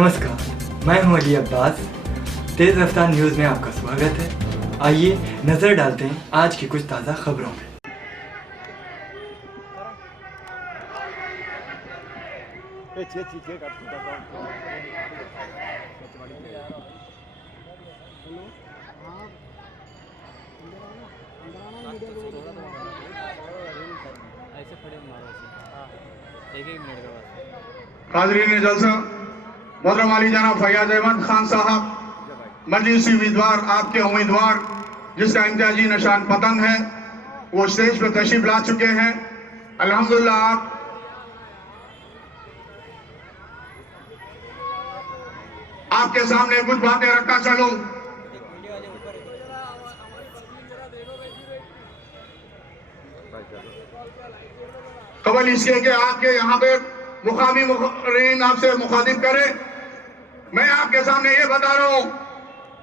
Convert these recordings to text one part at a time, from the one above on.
नमस्कार, मैं हूं अली अब्बास। तेज़ रफ्तार न्यूज़ में आपका स्वागत है। आइए नज़र डालते हैं आज की कुछ ताज़ा खबरों में। हाज़रीन जलसा मोहतरम अली जनाब फैयाज अहमद खान साहब, मजलिसी उम्मीदवार, आपके उम्मीदवार जिसका इम्तियाजी निशान पतंग है, वो स्टेज पर तशरीफ ला चुके हैं। अल्हम्दुलिल्लाह आपके सामने कुछ बातें रखना चलूं। कबल इसके कि आपके यहाँ पे मुकामी मुखर्रीन आपसे मुखातिब करे, मैं आपके सामने ये बता रहा हूँ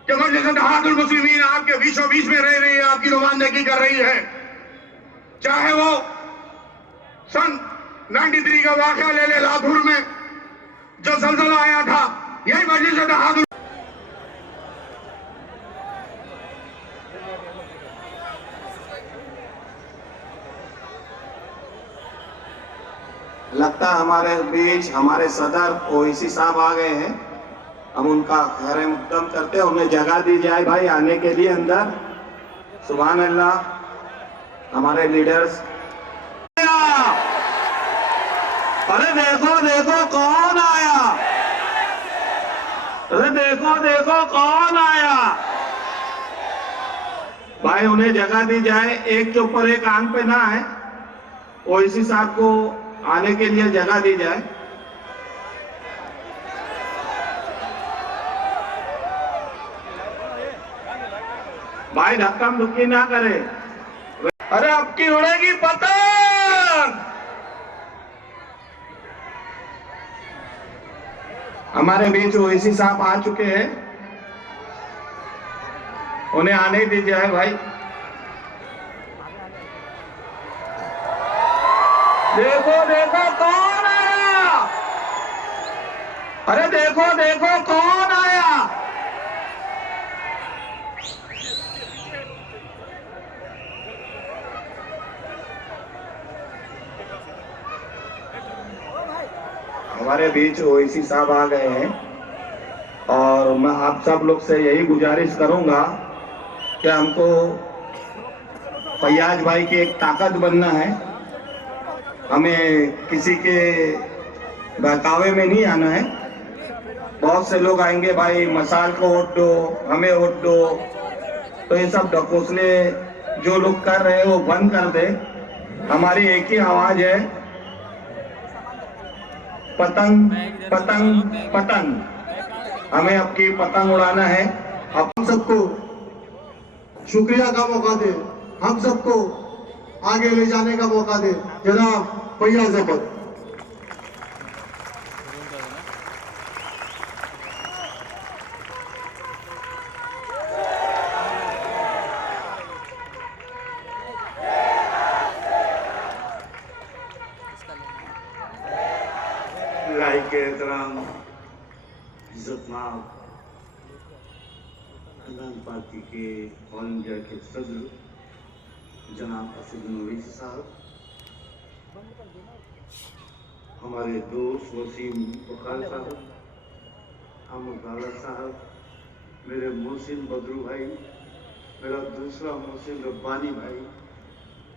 कि मजलिस इत्तेहादुल मुस्लिमीन आपके बीचों बीच में रह रही है, आपकी नुमाइंदगी कर रही है। चाहे वो सन 93 का वाक़या ले ले, लाहौर में जो ज़लज़ला आया था, यही मजलिस इत्तेहादुल। लगता है हमारे बीच हमारे सदर ओवैसी साहब आ गए हैं। हम उनका खैर मुक़द्दम करते हैं, उन्हें जगह दी जाए भाई आने के लिए अंदर। सुभान अल्लाह। हमारे लीडर्स, अरे देखो देखो कौन आया, अरे देखो देखो कौन आया भाई, उन्हें जगह दी जाए। एक के ऊपर एक आंख पे ना है, ओवैसी साहब को आने के लिए जगह दी जाए। भाई धक्का मुक्की ना करे। अरे अब की उड़ेगी पतंग। हमारे बीच ओवैसी साहब आ चुके हैं, उन्हें आने दीजिए है भाई। देखो देखो कौन आया, अरे देखो देखो कौन आया। हमारे बीच ओवैसी साहब आ गए हैं और मैं आप सब लोग से यही गुजारिश करूंगा कि हमको फैयाज भाई की एक ताकत बनना है। हमें किसी के बहकावे में नहीं आना है। बहुत से लोग आएंगे भाई, मसाल को वोट दो, हमें वोट दो, तो ये सब ढकोसले जो लोग कर रहे हैं वो बंद कर दे। हमारी एक ही आवाज है, पतंग पतंग पतंग। हमें आपकी पतंग उड़ाना है। हम सबको शुक्रिया का मौका दे, हम सबको आगे ले जाने का मौका दे। जनाब फैयाज अहमद। लाइक के एहतराम इज्जतनाब अल्लाह पार्टी के ऑल इंडिया के सदर जनाब असदुद्दीन ओवैसी साहब, हमारे दोस्त वसीम बुखार साहब, अहमद दाला साहब, मेरे मोहसिन बदरू भाई, मेरा दूसरा मोहसिन रब्बानी भाई,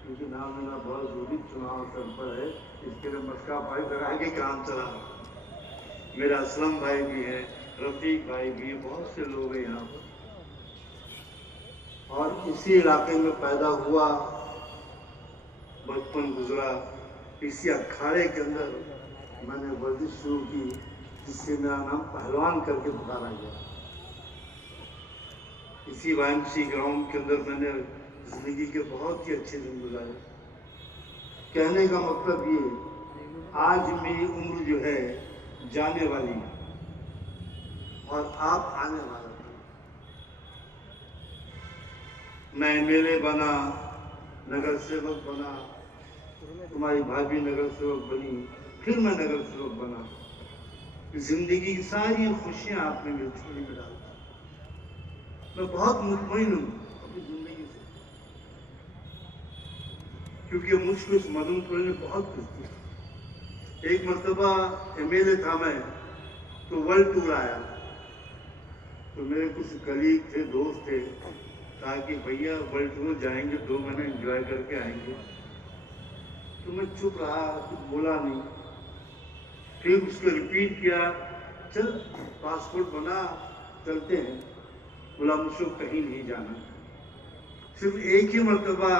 क्योंकि नाम मेरा बहुत जरूरी चुनाव सर पर है, इसके लिए मस्का भाई लगा के काम चला। मेरा असलम भाई भी है, रफीक भाई भी है, बहुत से लोग हैं यहाँ पर। और इसी इलाके में पैदा हुआ, बचपन गुजरा, इसी अखाड़े के अंदर मैंने वर्जिश शुरू की, जिससे मेरा नाम पहलवान करके पुकारा गया। इसी वाइएमसी ग्राउंड के अंदर मैंने जिंदगी के बहुत ही अच्छे दिन गुजारे। कहने का मतलब ये, आज मेरी उम्र जो है जाने वाली है और आप आने वाला है। मैं एमएलए बना, नगर सेवक बना, तुम्हारी भाभी नगर सेवक बनी, फिर मैं नगर सेवक बना। जिंदगी की सारी खुशियां आपने मेरी झोली में डाल दी। मैं बहुत मुतमईन हूं अपनी जिंदगी से, क्योंकि मुझको इस मदनपुर ने बहुत कुछ दिया। एक मरतबा MLA था मैं, तो वर्ल्ड टूर आया, तो मेरे कुछ कलीग थे, दोस्त थे, कहा कि भैया वर्ल्ड टूर जाएंगे, 2 महीने एंजॉय करके आएंगे। तो मैं चुप रहा, कुछ बोला नहीं। फिर उसको रिपीट किया, चल पासपोर्ट बना, चलते हैं। बोला मुझको कहीं नहीं जाना, सिर्फ एक ही मरतबा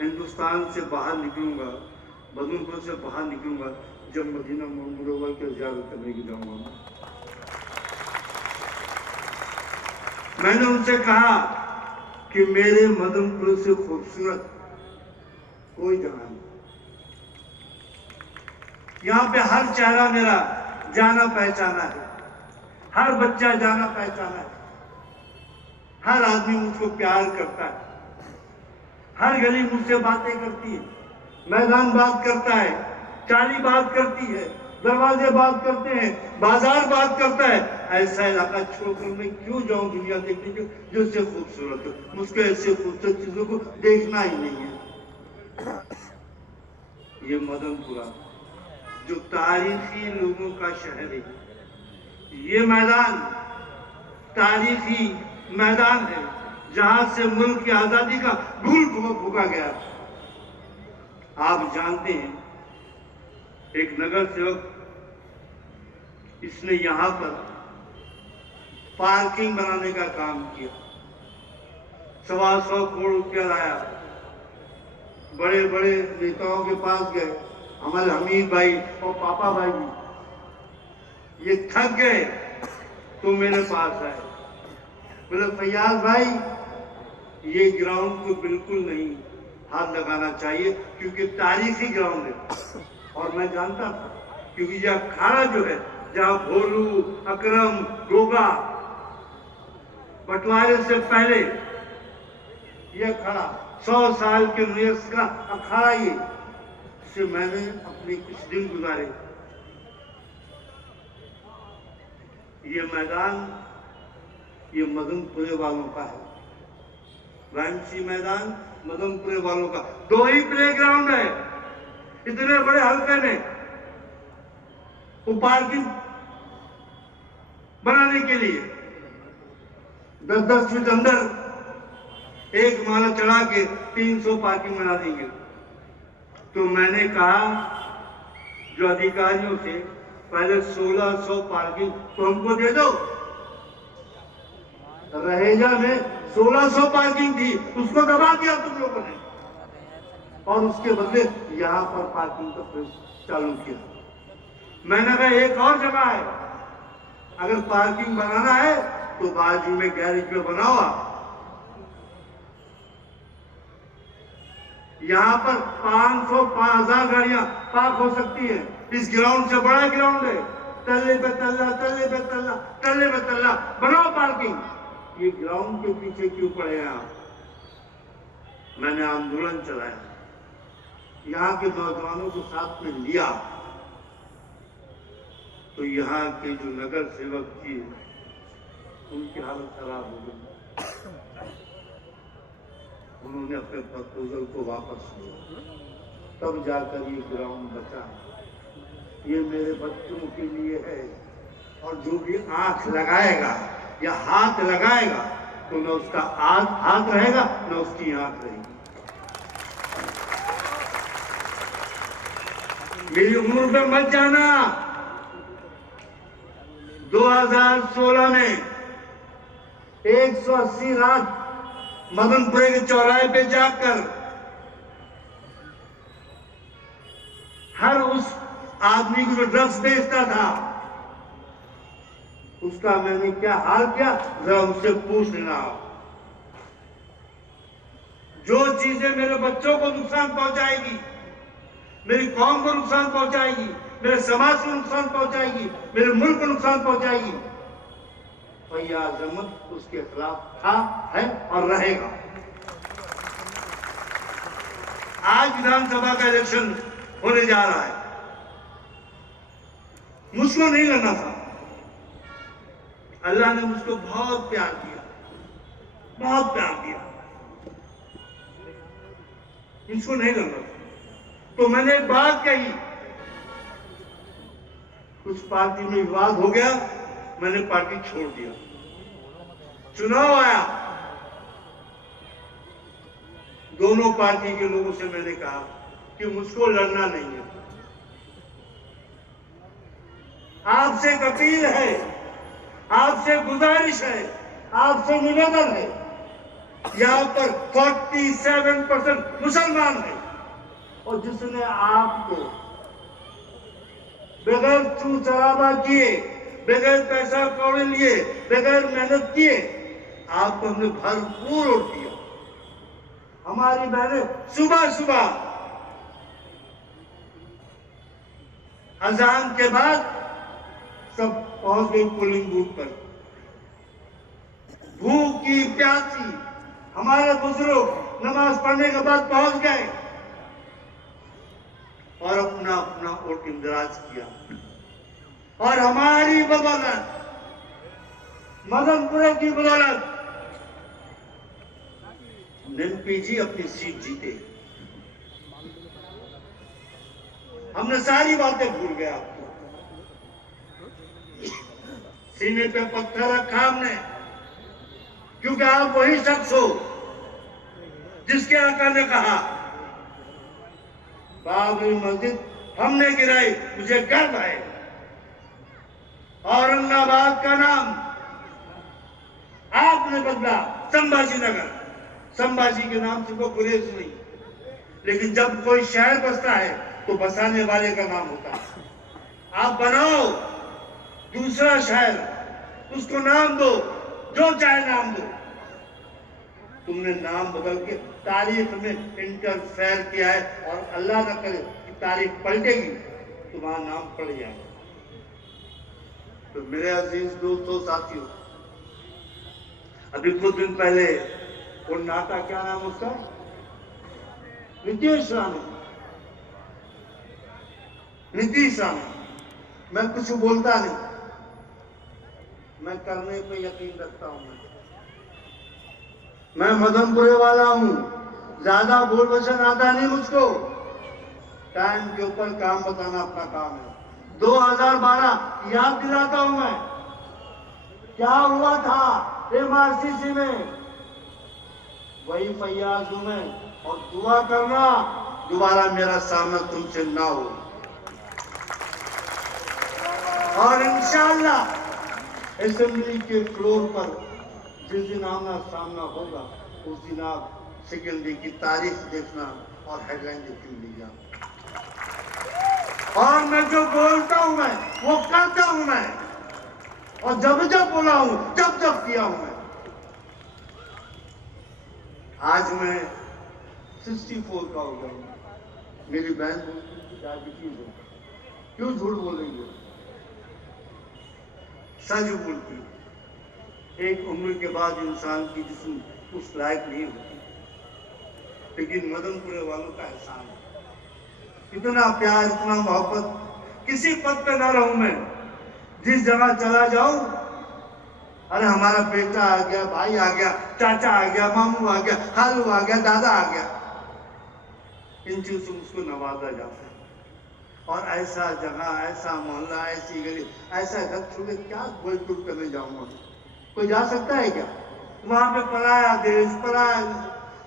हिंदुस्तान से बाहर निकलूंगा, मदनपुर से बाहर निकलूंगा, जब मदीना मुनव्वरा की ज़ियारत करने की जाऊंगा। मैंने उनसे कहा कि मेरे मदनपुर से खूबसूरत कोई जगह नहीं। यहाँ पे हर चेहरा मेरा जाना पहचाना है, हर बच्चा जाना पहचाना है, हर आदमी मुझको प्यार करता है, हर गली मुझसे बातें करती है, मैदान बात करता है, चाली बात करती है, दरवाजे बात करते हैं, बाजार बात करता है। ऐसा इलाका छोड़कर मैं क्यों जाऊं दुनिया देखने के जो इससे खूबसूरत हो? मुझको ऐसे खूबसूरत चीजों को देखना ही नहीं है। ये मदनपुरा जो तारीखी लोगों का शहर है, ये मैदान तारीखी मैदान है जहां से मुल्क की आजादी का भूल फूका गया। आप जानते हैं, एक नगर सेवक, इसने यहां पर पार्किंग बनाने का काम किया, 125 करोड़ रुपया लाया। बड़े बड़े नेताओं के पास गए, हमारे हमीद भाई और पापा भाई भी, ये थक गए तो मेरे पास आए, बोले फैयाज भाई ये ग्राउंड को बिल्कुल नहीं हाथ लगाना चाहिए, क्योंकि तारीखी ग्राउंड है। और मैं जानता था, क्योंकि यह अखाड़ा जो है, जहां भोलू, अकरम, गोगा, बंटवारे से पहले यह अखाड़ा 100 साल के मुयस का अखाड़ा, ये से मैंने अपने कुछ दिन गुजारे। ये मैदान ये मदनपुरे वालों का है, YMCA मैदान मदनपुरे वालों का। 2 ही प्ले ग्राउंड है इतने बड़े हल्के में, वो पार्किंग बनाने के लिए 10-10 फीट अंदर एक माला चढ़ा के 300 पार्किंग बना देंगे। तो मैंने कहा जो अधिकारियों से, पहले 1600 पार्किंग तो हमको दे दो। रहेजा में 1600 पार्किंग थी, उसको दबा दिया तुम लोगों ने, और उसके बदले यहां पर पार्किंग का चालू किया। मैंने कहा एक और जगह है, अगर पार्किंग बनाना है तो बाजू में गैरेज में बनाओ। यहाँ पर 500-5000 गाड़ियां पार्क हो सकती है। इस ग्राउंड से बड़ा ग्राउंड है, तल्ले पे तल्ला, तल्ले पे तल्ला, तल्ले पे तल्ला, बनाओ पार्किंग। ये ग्राउंड के पीछे क्यों पड़े हैं आप? मैंने आंदोलन चलाया, यहाँ के नौजवानों को साथ में लिया, तो यहाँ के जो नगर सेवक थी उनकी हालत खराब हो गई। उन्होंने अपने प्रपोजल को वापस लिया, तब जाकर ये ग्राउंड बचा। ये मेरे बच्चों के लिए है, और जो भी आंख लगाएगा या हाथ लगाएगा तो न उसका हाथ रहेगा न उसकी आंख रहेगी। मेरी उम्र पे मत जाना। 2016 में 180 रात मदनपुरे के चौराहे पे जाकर हर उस आदमी को जो ड्रग्स बेचता था उसका मैंने क्या हाल किया, जरा उससे पूछ लेना। जो चीजें मेरे बच्चों को नुकसान पहुंचाएगी, मेरी कौम को नुकसान पहुंचाएगी, मेरे समाज को नुकसान पहुंचाएगी, मेरे मुल्क को नुकसान पहुंचाएगी, फैयाज अहमद उसके खिलाफ था, है और रहेगा। आज विधानसभा का इलेक्शन होने जा रहा है, मुझको नहीं लड़ना था, अल्लाह ने मुझको बहुत प्यार दिया, बहुत प्यार दिया। मुझको नहीं लगा तो मैंने एक बात कही, उस पार्टी में विवाद हो गया, मैंने पार्टी छोड़ दिया। चुनाव आया, दोनों पार्टी के लोगों से मैंने कहा कि मुझको लड़ना नहीं है। आपसे एक अपील है, आपसे गुजारिश है, आपसे निवेदन है, यहां पर 47% मुसलमान है और जिसने आपको बगैर चू चरावा किए, बगैर पैसा कौड़े लिए, बगैर मेहनत किए आपको हमने भरपूर वोट दिया। हमारी बहनें सुबह सुबह अजान के बाद सब पहुंच गई पोलिंग बूथ पर। भूखी प्यासी हमारे बुजुर्ग नमाज पढ़ने के बाद पहुंच गए और अपना अपना वोट इंदराज किया। और हमारी बदौलत, मदनपुरे की बदौलत एमपी जी अपनी सीट जीते। हमने सारी बातें भूल गए। आपको सीने पे पत्थर रखा हमने, क्योंकि आप वही शख्स हो जिसके आका ने कहा बाबरी मस्जिद हमने गिराई, मुझे गर्व है। औरंगाबाद का नाम आपने बदला संभाजी नगर। संभाजी के नाम से कोई गुरेज नहीं, लेकिन जब कोई शहर बसता है तो बसाने वाले का नाम होता है। आप बनाओ दूसरा शहर, उसको नाम दो, जो चाहे नाम दो। तुमने नाम बदल के तारीख में इंटरफेयर किया है और अल्लाह न करे कि तारीख पलटेगी, तुम्हारा नाम पड़ जाएगा। तो मेरे अजीज दोस्तों, साथियों, अभी कुछ दिन पहले वो नाता, क्या नाम उसका, नीतीश राणे, नीतीश राणे। मैं कुछ बोलता नहीं, मैं करने पे यकीन रखता हूं। मैं मदनपुरे वाला हूं, ज्यादा बोल वचन आता नहीं मुझको। टाइम के ऊपर काम बताना अपना काम है। 2012 याद दिलाता हूं मैं, क्या हुआ था एमआरसीसी में, वही फैयाज हूं मैं। और दुआ करना दोबारा मेरा सामना तुमसे ना हो। और इंशाअल्लाह असेंबली के फ्लोर पर जिस दिन आमना सामना होगा, उस दिन आप सेकेंड डे की तारीख देखना और हेडलाइन देखने लीजिए। और मैं जो बोलता हूं मैं वो करता हूं मैं, और जब जब बोला हूं, जब जब किया हूं मैं। आज मैं 64 का हो गया। मेरी बहन डायबिटीज है, क्यों झूठ बोलेंगे, सच बोलती। एक उम्र के बाद इंसान की जिस्म उस लायक नहीं होती, लेकिन मदनपुरे वालों का एहसान है। इतना प्यार, इतना मोहब्बत। किसी पद पे ना रहूं मैं, जिस जगह चला जाऊं, अरे हमारा बेटा आ गया, भाई आ गया, चाचा आ गया, मामू आ गया, खालू आ गया, दादा आ गया। इन चीजों से उसको नवाजा जाता है। और ऐसा जगह, ऐसा मोहल्ला, ऐसी गली, ऐसा घर छोड़ के क्या गोल टूर करने जाऊंगा? कोई जा सकता है क्या? वहां पे पराया देश, पराया,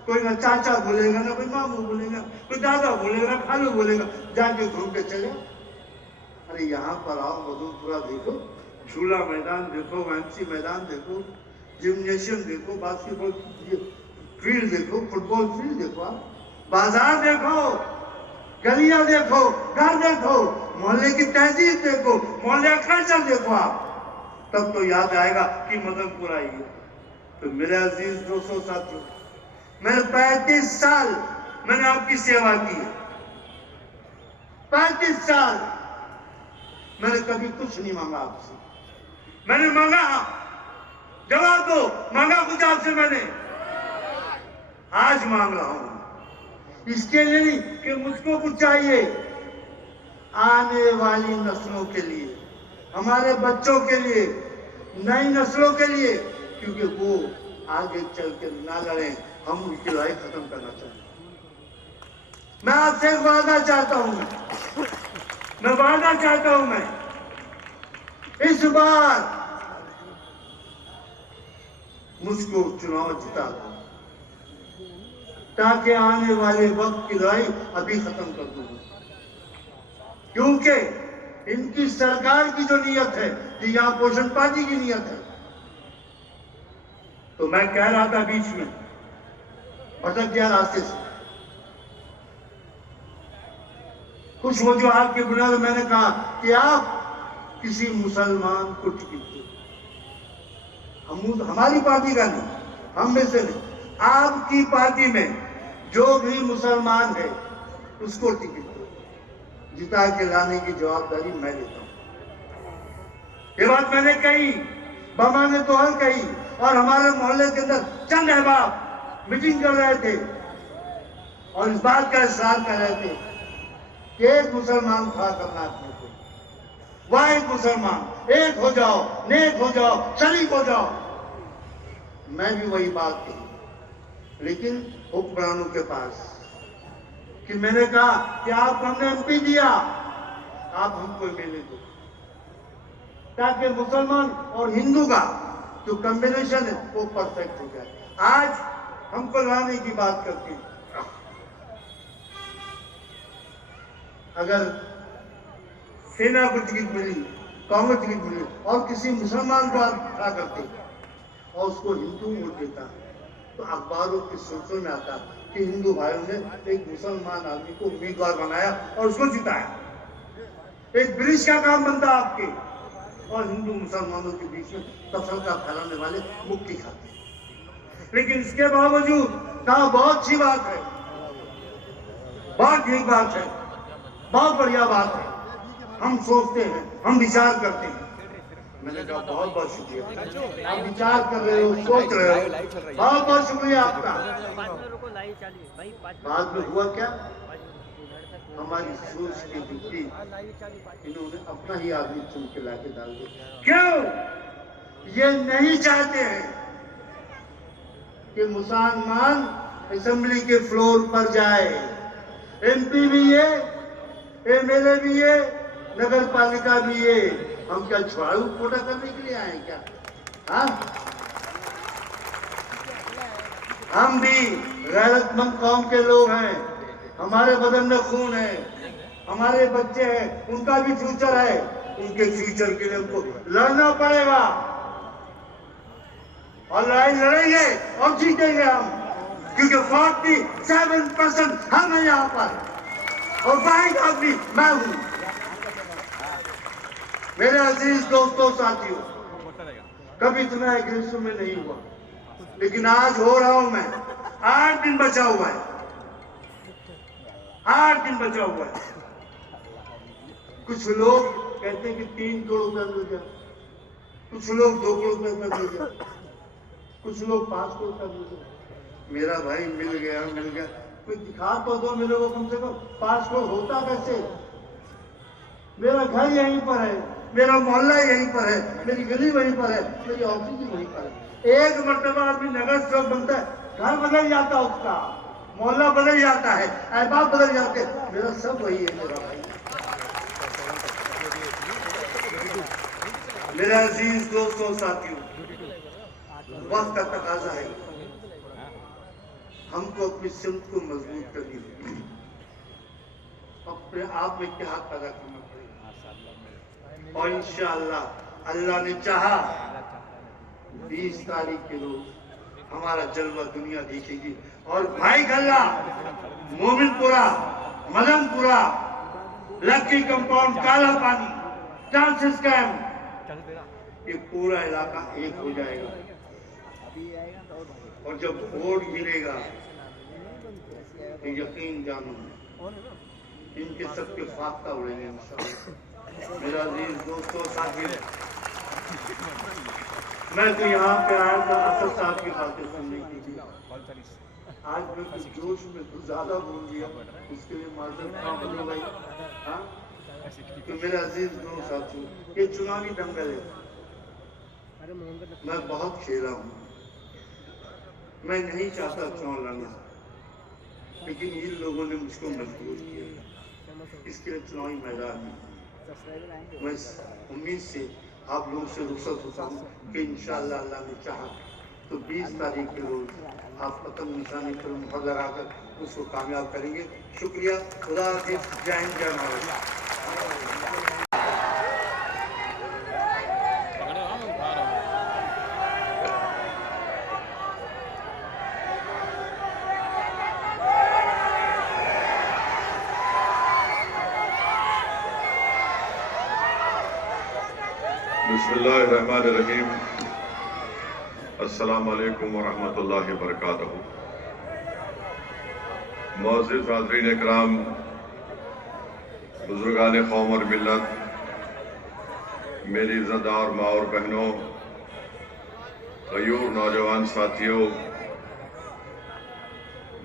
कोई ना चाचा बोलेगा, ना कोई मामू बोलेगा, कोई दादा बोलेगा, खालू बोलेगा, जाके घूम के चले। अरे यहाँ पर आओ, मधुपुरा देखो, झूला मैदान देखो, एमसी मैदान देखो, जिम्नेशियम देखो, बास्केटबॉल फील्ड देखो, फुटबॉल फील्ड देखो, आप बाजार देखो, गलियां देखो, घर देखो, मोहल्ले की तहजीब देखो, मोहल्ले का कल्चर देखो आप, तब तो याद आएगा कि मदनपुरा ही है। तो मेरे अजीज दोस्तों, साथियों, मैंने 35 साल मैंने आपकी सेवा की है। 35 साल मैंने कभी कुछ नहीं मांगा आपसे। मैंने मांगा, जवाब दो, मांगा कुछ आपसे मैंने? आज मांग रहा हूं। इसके लिए नहीं कि मुझको कुछ चाहिए, आने वाली नस्लों के लिए, हमारे बच्चों के लिए, नई नस्लों के लिए, क्योंकि वो आगे चल के ना लड़े, हम उनकी लड़ाई खत्म करना चाहते हैं। मैं आपसे एक वादा चाहता हूं, मैं वादा चाहता हूं, मैं इस बार मुझको चुनाव जिता दो, ताकि आने वाले वक्त की लड़ाई अभी खत्म कर दूं। क्योंकि इनकी सरकार की जो नीयत है, कि यहां पोषण पार्टी की नीयत है, तो मैं कह रहा था बीच में भटक गया रास्ते से, कुछ वजूहात के बुनियाद मैंने कहा कि आप किसी मुसलमान को टिकट दो। हमारी पार्टी का नहीं, हम में से नहीं, आपकी पार्टी में जो भी मुसलमान है उसको टिकट दो, जिता के लाने की जवाबदारी मैं लेता हूं। ये बात मैंने कही, बमा ने तो हल कही, और हमारे मोहल्ले के अंदर चंद अहबाब मीटिंग कर रहे थे और इस बात का इजहार कर रहे थे कि एक मुसलमान खड़ा करना अपने को, वाहिद मुसलमान, एक हो जाओ, नेक हो जाओ, शरीक हो जाओ। मैं भी वही बात कही, लेकिन हुक्मरानों के पास कि मैंने कहा कि आप हमने एमपी दिया, आप हमको मिले दो, ताकि मुसलमान और हिंदू का जो कॉम्बिनेशन है वो परफेक्ट हो जाए। आज हमको लाने की बात करते हैं, अगर सेना को टिकट मिली, कांग्रेस टिकट मिली और किसी मुसलमान को आप खड़ा करते और उसको हिंदू वोट देता, तो अखबारों की सुर्खियों में आता कि हिंदू भाइयों ने एक मुसलमान आदमी को उम्मीदवार बनाया और उसको जिताया। एक ब्रिज का काम बनता आपके और हिंदू मुसलमानों के बीच में तफरका फैलाने वाले मुक्ति खाते हैं। लेकिन इसके बावजूद कहा बहुत अच्छी बात है, बहुत ठीक बात है, बहुत बढ़िया बात है, हम सोचते हैं, हम विचार करते हैं। मैंने कहा बहुत बहुत शुक्रिया, आप विचार कर रहे हो, सोच रहे हो, बहुत बहुत शुक्रिया आपका। बाद में हुआ क्या, हमारी सोच की जुटी इन्होंने अपना ही आदमी चुन के लाके डाल दिया। क्यों? ये नहीं चाहते हैं कि मुसलमान असेंबली के फ्लोर पर जाए, एमपी भी ये, एमएलए भी ये, नगर पालिका भी ये। हम क्या छुड़ाऊ फोटा करने के लिए आए क्या? हाँ, हम भी गैरतमंद कौम के लोग हैं, हमारे बदन में खून है, हमारे बच्चे हैं, उनका भी फ्यूचर है, उनके फ्यूचर के लिए उनको लड़ना पड़ेगा और लड़ाई लड़ेंगे और जीतेंगे हम, क्योंकि 47% हम हैं यहाँ पर और वाहिद आदमी मैं हूं। मेरे अजीज दोस्तों, साथियों, कभी इतना एग्रेसिव में नहीं हुआ, लेकिन आज हो रहा हूं मैं। 8 दिन बचा हुआ है, 8 दिन बचा हुआ है। कुछ लोग कहते हैं कि 3 करोड़ रुपया मिल गया, कुछ लोग 2 करोड़ रुपया मिल गया, कुछ लोग 5 करोड़ रुपया मिल गया। मेरा भाई मिल गया, कोई दिखा तो दो मेरे को, कम से कम 5 करोड़ होता कैसे? मेरा घर यहीं पर है, मेरा मोहल्ला यहीं पर है, मेरी गली वहीं पर है, मेरी ऑफिस ही वहीं पर है। एक मर्तबा आदमी नगर सेवक बनता है, घर बदल जाता है, उसका मोहल्ला बदल जाता है, अहबाब बदल जाते हैं, मेरा सब वही है। मेरा भाई, मेरे अजीज दोस्तों, साथियों, वक्त का तकाजा है, हमको अपनी सिमत को मजबूत करनी होगी, अपने आप में इत्तेहाद पैदा करना पड़ेगा और इंशाअल्लाह अल्लाह ने चाहा 20 तारीख के रोज हमारा जलवा दुनिया देखेगी और भाई गल्ला, मोमिनपुरा, मदनपुरा, लक्की कंपाउंड, काला पानी, चांसेस कैंप, ये पूरा इलाका एक हो जाएगा और जब वोट मिलेगा तो यकीन जानो इनके सबके फाख्ता उड़ेंगे इंशाअल्लाह। मेरा अजीज दोस्तों, साथियों, मैं तो यहाँ पे आया था असद साहब की बातें सुनने के लिए। आज मैं कुछ जोश में कुछ ज्यादा बोल दिया, उसके लिए मार्जन भाई। हाँ, तो मेरे अजीज दोस्त साथियों, ये चुनावी दंगल है, मैं बहुत खेला हूँ, मैं नहीं चाहता चुनाव लड़ना, लेकिन इन लोगों ने मुझको मजबूर किया। इसके लिए चुनावी मैदान में मैं उम्मीद से आप लोगों से रुखसत होता हूँ कि इंशाअल्लाह अल्लाह ने चाहा तो 20 तारीख के रोज आप पतंग निशानी पर मुहर लगाकर उसको कामयाब करेंगे। शुक्रिया, खुदा हाफिज़, जय हिंद, जय महाराष्ट्र। बिस्मिल्लाहिर्रहमानिर्रहीम। अस्सलाम वालेकुम वरहमतुल्लाहि वबरकातुहू। मुअज़्ज़िज़ हाज़रीन इकराम, बुजुर्गान कौम और मिल्लत, मेरी इज़्ज़तदार माँ और बहनों, गयूर नौजवान साथियों,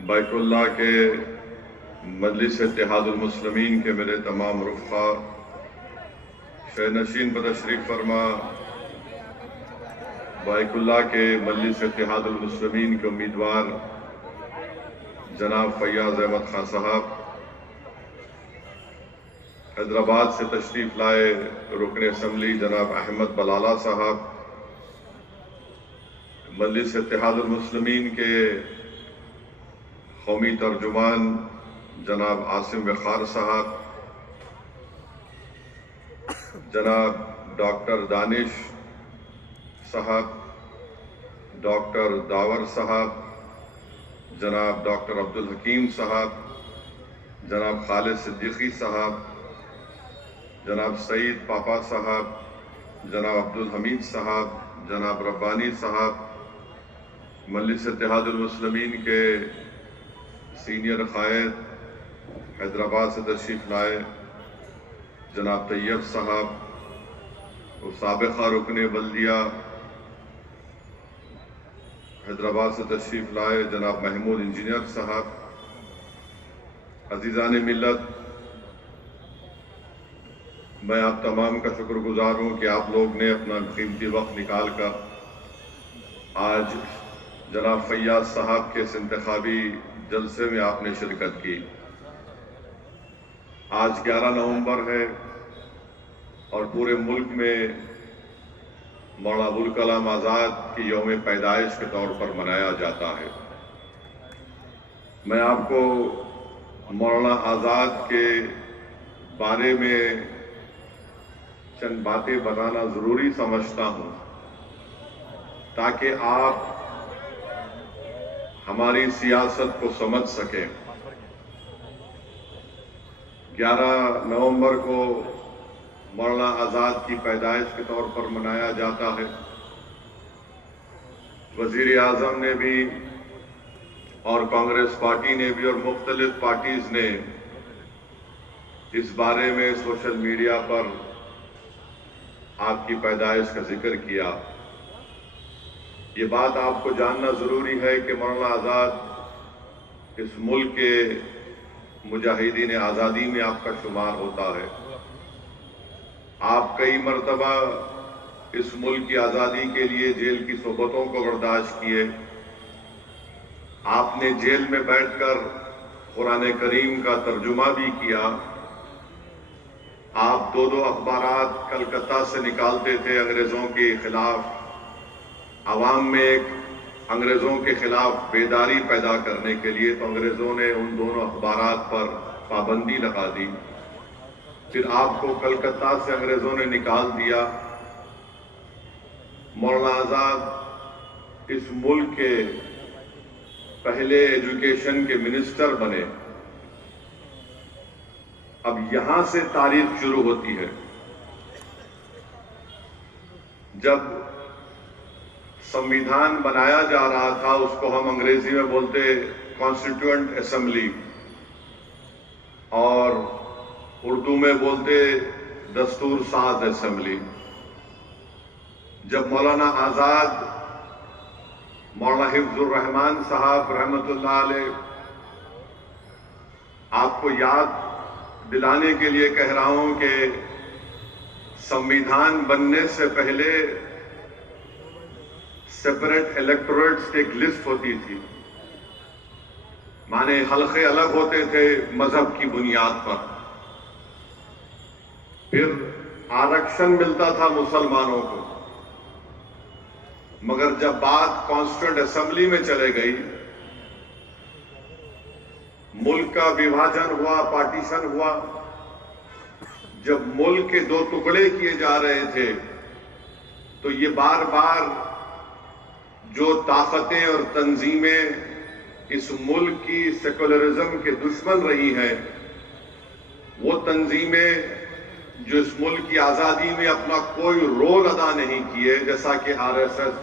बैतुल्लाह के मजलिस इत्तेहादुल मुस्लिमीन के मेरे तमाम रुफ़ा, शहनशीन पर तशरीफ़ फरमा, बैतुल्लाह के मजलिस इत्तेहादुल मुस्लिमीन के उम्मीदवार जनाब फैयाज़ अहमद खान साहब, हैदराबाद से तशरीफ़ लाए रुकन असम्बली जनाब अहमद बलाला साहब, मजलिस इत्तेहादुल मुस्लिमीन के कौमी तर्जुमान जनाब आसिम वक़ार साहब, जनाब डॉक्टर दानिश साहब, डॉक्टर दावर साहब, जनाब डॉक्टर अब्दुल हकीम साहब, जनाब खालिद सिद्दीकी साहब, जनाब सईद पापा साहब, जनाब अब्दुल हमीद साहब, जनाब रब्बानी साहब, मजलिस इत्तेहादुल मुस्लिमीन के सीनियर क़ायद हैदराबाद से तशरीफ़ लाए जनाब तैयब साहब, और साबिक़ा रुकन बल्दिया हैदराबाद से तशरीफ़ लाए जनाब महमूद इंजीनियर साहब, अज़ीज़ान मिल्लत, मैं आप तमाम का शुक्रगुजार हूँ कि आप लोग ने अपना कीमती वक्त निकाल कर आज जनाब फैयाज साहब के इस इंतखाबी जलसे में आपने शिरकत की। आज 11 नवंबर है और पूरे मुल्क में मौलाना अबुल कलाम आज़ाद की यौम पैदाइश के तौर पर मनाया जाता है। मैं आपको मौलाना आज़ाद के बारे में चंद बातें बताना ज़रूरी समझता हूँ ताकि आप हमारी सियासत को समझ सकें। 11 नवंबर को मौलाना आज़ाद की पैदाइश के तौर पर मनाया जाता है। वज़ीर आज़म ने भी और कांग्रेस पार्टी ने भी और मुख्तलिफ पार्टीज ने इस बारे में सोशल मीडिया पर आपकी पैदाइश का जिक्र किया। ये बात आपको जानना ज़रूरी है कि मौलाना आज़ाद इस मुल्क के मुजाहिदीन आज़ादी में आपका शुमार होता है। आप कई मरतबा इस मुल्क की आज़ादी के लिए जेल की सोबतों को बर्दाश्त किए। आपने जेल में बैठकर कुरान करीम का तर्जुमा भी किया। आप दो अखबारात कलकत्ता से निकालते थे अंग्रेज़ों के खिलाफ। आवाम में एक अंग्रेज़ों के खिलाफ बेदारी पैदा करने के लिए तो अंग्रेज़ों ने उन दोनों अखबारात पर पाबंदी लगा दी। फिर आपको कलकत्ता से अंग्रेज़ों ने निकाल दिया। मौलाना आज़ाद इस मुल्क के पहले एजुकेशन के मिनिस्टर बने। अब यहां से तारीख शुरू होती है। जब संविधान बनाया जा रहा था, उसको हम अंग्रेजी में बोलते कॉन्स्टिट्यूएंट असेंबली और उर्दू में बोलते दस्तूर साज असेंबली। जब मौलाना आज़ाद, मौलाना हिफ्जुर रहमान साहब रहमतुल्लाह अलैह, आपको याद दिलाने के लिए कह रहा हूं कि संविधान बनने से पहले सेपरेट इलेक्टोरेट्स की एक लिस्ट होती थी, माने हलके अलग होते थे मजहब की बुनियाद पर, फिर आरक्षण मिलता था मुसलमानों को। मगर जब बात कॉन्स्टिट्यूएंट असेंबली में चले गई, मुल्क का विभाजन हुआ, पार्टीशन हुआ, जब मुल्क के दो टुकड़े किए जा रहे थे, तो ये बार बार जो ताकतें और तंजीमें इस मुल्क की सेकुलरिज्म के दुश्मन रही हैं, वो तंजीमें जो इस मुल्क की आजादी में अपना कोई रोल अदा नहीं किए, जैसा कि आरएसएस,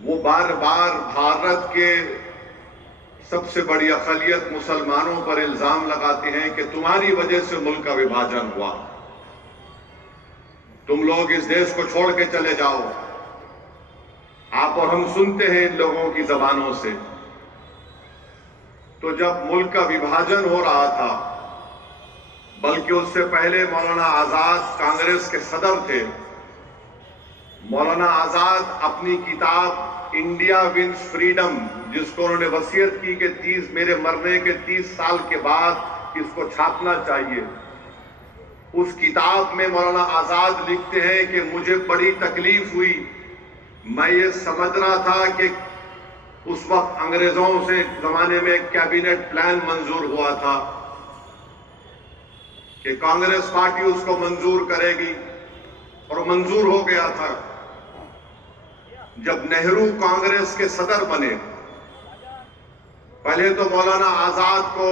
वो बार बार भारत के सबसे बड़ी अक़लियत मुसलमानों पर इल्जाम लगाते हैं कि तुम्हारी वजह से मुल्क का विभाजन हुआ, तुम लोग इस देश को छोड़ के चले जाओ। आप और हम सुनते हैं इन लोगों की जबानों से। तो जब मुल्क का विभाजन हो रहा था, बल्कि उससे पहले मौलाना आजाद कांग्रेस के सदर थे, मौलाना आजाद अपनी किताब इंडिया विंस फ्रीडम, जिसको उन्होंने वसीयत की कि मेरे मरने के 30 साल के बाद इसको छापना चाहिए, उस किताब में मौलाना आजाद लिखते हैं कि मुझे बड़ी तकलीफ हुई। मैं ये समझ रहा था कि उस वक्त अंग्रेजों से जमाने में एक कैबिनेट प्लान मंजूर हुआ था कि कांग्रेस पार्टी उसको मंजूर करेगी, और मंजूर हो गया था। जब नेहरू कांग्रेस के सदर बने, पहले तो मौलाना आजाद को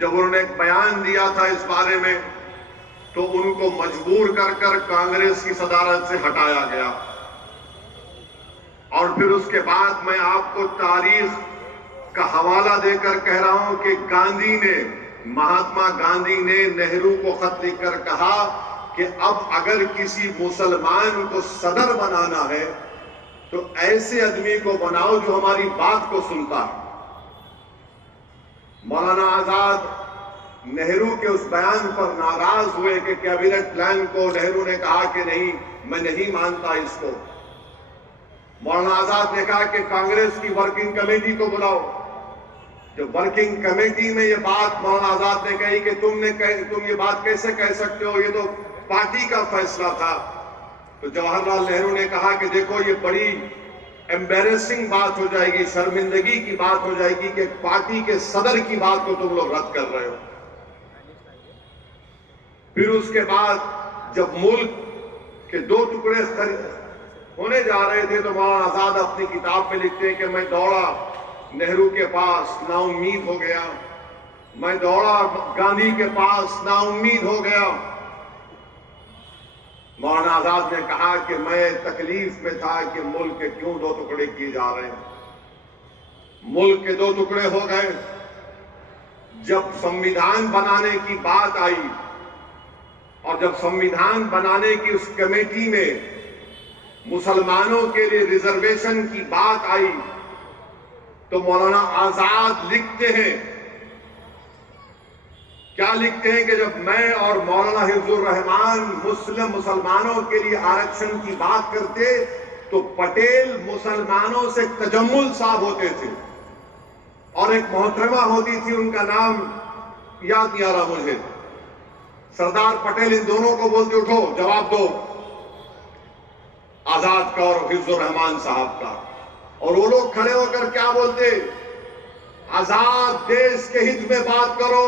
जब उन्होंने एक बयान दिया था इस बारे में, तो उनको मजबूर कर कांग्रेस की सदारत से हटाया गया। और फिर उसके बाद मैं आपको तारीख का हवाला देकर कह रहा हूं कि महात्मा गांधी ने नेहरू को खत लिखकर कहा कि अब अगर किसी मुसलमान को सदर बनाना है तो ऐसे आदमी को बनाओ जो हमारी बात को सुनता है। मौलाना आजाद नेहरू के उस बयान पर नाराज हुए कि कैबिनेट प्लान को नेहरू ने कहा कि नहीं, मैं नहीं मानता इसको। मौलाना आजाद ने कहा कि कांग्रेस की वर्किंग कमेटी को बुलाओ। जब वर्किंग कमेटी में ये बात मौलाना आजाद ने कही कि तुम ये बात कैसे कह सकते हो, ये तो पार्टी का फैसला था, तो जवाहरलाल नेहरू ने कहा कि देखो ये बड़ी एम्बेरेसिंग बात हो जाएगी, शर्मिंदगी की बात हो जाएगी कि पार्टी के सदर की बात को तुम लोग रद्द कर रहे हो। फिर उसके बाद जब मुल्क के दो टुकड़े होने जा रहे थे, तो मौलाना आजाद अपनी किताब में लिखते हैं कि मैं दौड़ा नेहरू के पास, नाउम्मीद हो गया। मैं दौड़ा गांधी के पास, नाउम्मीद हो गया। मौलाना आजाद ने कहा कि मैं तकलीफ में था कि मुल्क के क्यों दो टुकड़े किए जा रहे हैं। मुल्क के दो टुकड़े हो गए। जब संविधान बनाने की बात आई और जब संविधान बनाने की उस कमेटी में मुसलमानों के लिए रिजर्वेशन की बात आई, तो मौलाना आजाद लिखते हैं, क्या लिखते हैं कि जब मैं और मौलाना हिफ्जुर रहमान मुसलमानों के लिए आरक्षण की बात करते तो पटेल मुसलमानों से तजम्मुल साहब होते थे, और एक मोहतरमा होती थी, उनका नाम याद नहीं आ रहा मुझे, सरदार पटेल इन दोनों को बोलते उठो जवाब दो, आजाद का और हिफ्जुर रहमान साहब का। और वो लोग खड़े होकर क्या बोलते, आजाद देश के हित में बात करो,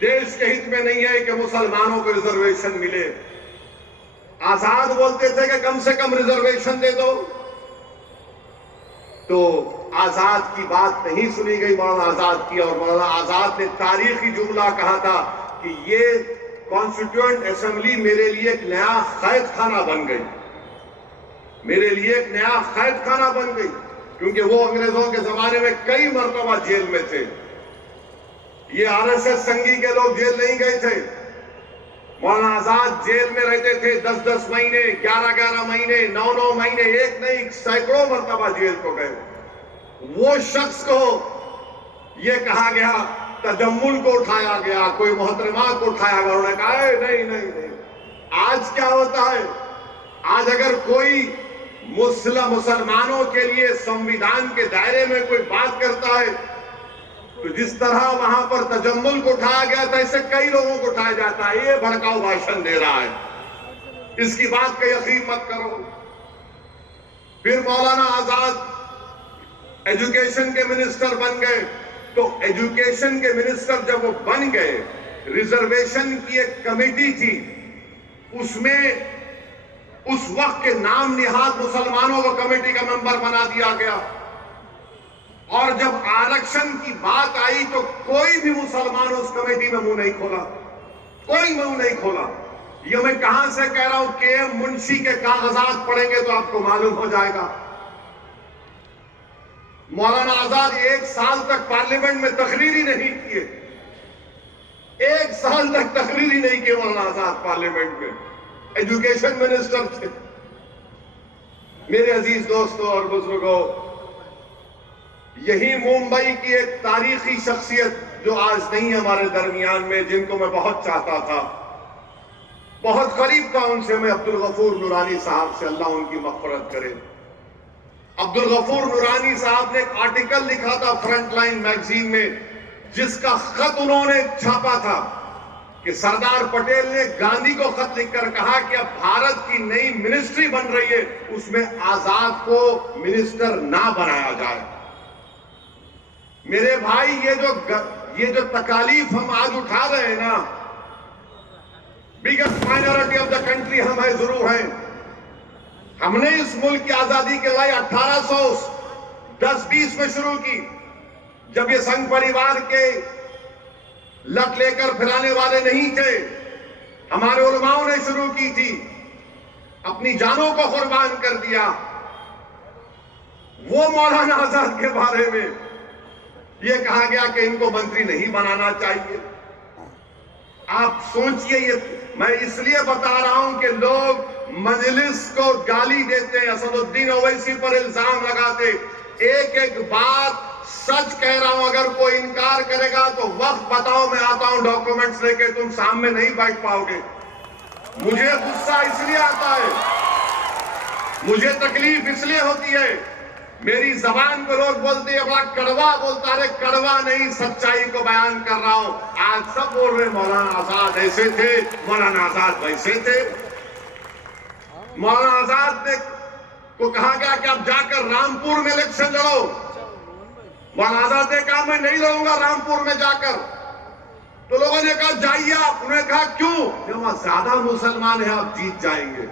देश के हित में नहीं है कि मुसलमानों को रिजर्वेशन मिले। आजाद बोलते थे कि कम से कम रिजर्वेशन दे दो। तो आजाद की बात नहीं सुनी गई मौलाना आजाद की, और मौलाना आजाद ने तारीखी जुमला कहा था कि ये कॉन्स्टिट्यूएंट असेंबली मेरे लिए एक नया कैद खाना बन गई, मेरे लिए एक नया कैद खाना बन गई, क्योंकि वो अंग्रेजों के जमाने में कई मरतबा जेल में थे। ये आरएसएस संघी के लोग जेल नहीं गए थे। मौलाना आजाद जेल में रहते थे 10-10 महीने, 11-11 महीने, 9-9 महीने, एक नहीं सैकड़ों मरतबा जेल को गए। वो शख्स को ये कहा गया, तजम्मुल को उठाया गया, कोई मोहतरमा को उठाया गया, उन्होंने कहा नहीं नहीं नहीं। आज क्या होता है, आज अगर कोई मुसलमानों के लिए संविधान के दायरे में कोई बात करता है तो जिस तरह वहां पर तजम्मुल को उठाया गया था, ऐसे कई लोगों को उठाया जाता है। ये भड़काऊ भाषण दे रहा है, इसकी बात का यकीन मत करो। फिर मौलाना आजाद एजुकेशन के मिनिस्टर बन गए, तो एजुकेशन के मिनिस्टर जब वो बन गए, रिजर्वेशन की एक कमेटी थी, उसमें उस वक्त के नाम निहाद मुसलमानों को कमेटी का मेंबर बना दिया गया। और जब आरक्षण की बात आई तो कोई भी मुसलमान उस कमेटी में मुंह नहीं खोला, कोई मुंह नहीं खोला। ये मैं कहां से कह रहा हूं, के मुंशी के कागजात पढ़ेंगे तो आपको मालूम हो जाएगा। मौलाना आजाद 1 साल तक पार्लियामेंट में तकरीर ही नहीं किए, 1 साल तक तकरीर ही नहीं किए मौलाना आजाद पार्लियामेंट में, एजुकेशन मिनिस्टर थे। मेरे अजीज दोस्तों और बुजुर्गों, यही मुंबई की एक तारीखी शख्सियत जो आज नहीं है हमारे दरमियान में, जिनको मैं बहुत चाहता था, बहुत करीब था उनसे मैं, अब्दुल गफूर नूरानी साहब से, अल्लाह उनकी मग़फ़िरत करे। अब्दुल गफूर नूरानी साहब ने एक आर्टिकल लिखा था फ्रंटलाइन मैगजीन में, जिसका खत उन्होंने छापा था कि सरदार पटेल ने गांधी को खत लिखकर कहा कि अब भारत की नई मिनिस्ट्री बन रही है, उसमें आजाद को मिनिस्टर ना बनाया जाए। मेरे भाई, ये जो तकालीफ हम आज उठा रहे हैं ना, biggest minority of the country हम है, जरूर हैं। हमने इस मुल्क की आजादी की लड़ाई 1810-20 में शुरू की, जब ये संघ परिवार के लट लेकर फिराने वाले नहीं थे। हमारे उलमाओं ने शुरू की थी, अपनी जानों को कुर्बान कर दिया। वो मौलाना आजाद के बारे में ये कहा गया कि इनको मंत्री नहीं बनाना चाहिए। आप सोचिए, ये मैं इसलिए बता रहा हूं कि लोग मजलिस को गाली देते हैं, असदुद्दीन ओवैसी पर इल्जाम लगाते। एक एक बात सच कह रहा हूं, अगर कोई इनकार करेगा तो वक्त बताओ, मैं आता हूं डॉक्यूमेंट्स लेके, तुम सामने नहीं बैठ पाओगे। मुझे गुस्सा इसलिए आता है, मुझे तकलीफ इसलिए होती है, मेरी जबान को लोग बोलते हैं बड़ा कड़वा बोलता है, कड़वा नहीं, सच्चाई को बयान कर रहा हूं। आज सब बोल रहे मौलाना आजाद ऐसे थे, मौलाना आजाद वैसे थे। मौलाना आजाद ने को कहा गया कि आप जाकर रामपुर में इलेक्शन लड़ो। मौलाना आजाद ने कहा मैं नहीं लड़ूंगा रामपुर में जाकर। तो लोगों ने कहा जाइए आप। उन्होंने कहा क्यों? वहां ज्यादा मुसलमान है, आप जीत जाएंगे।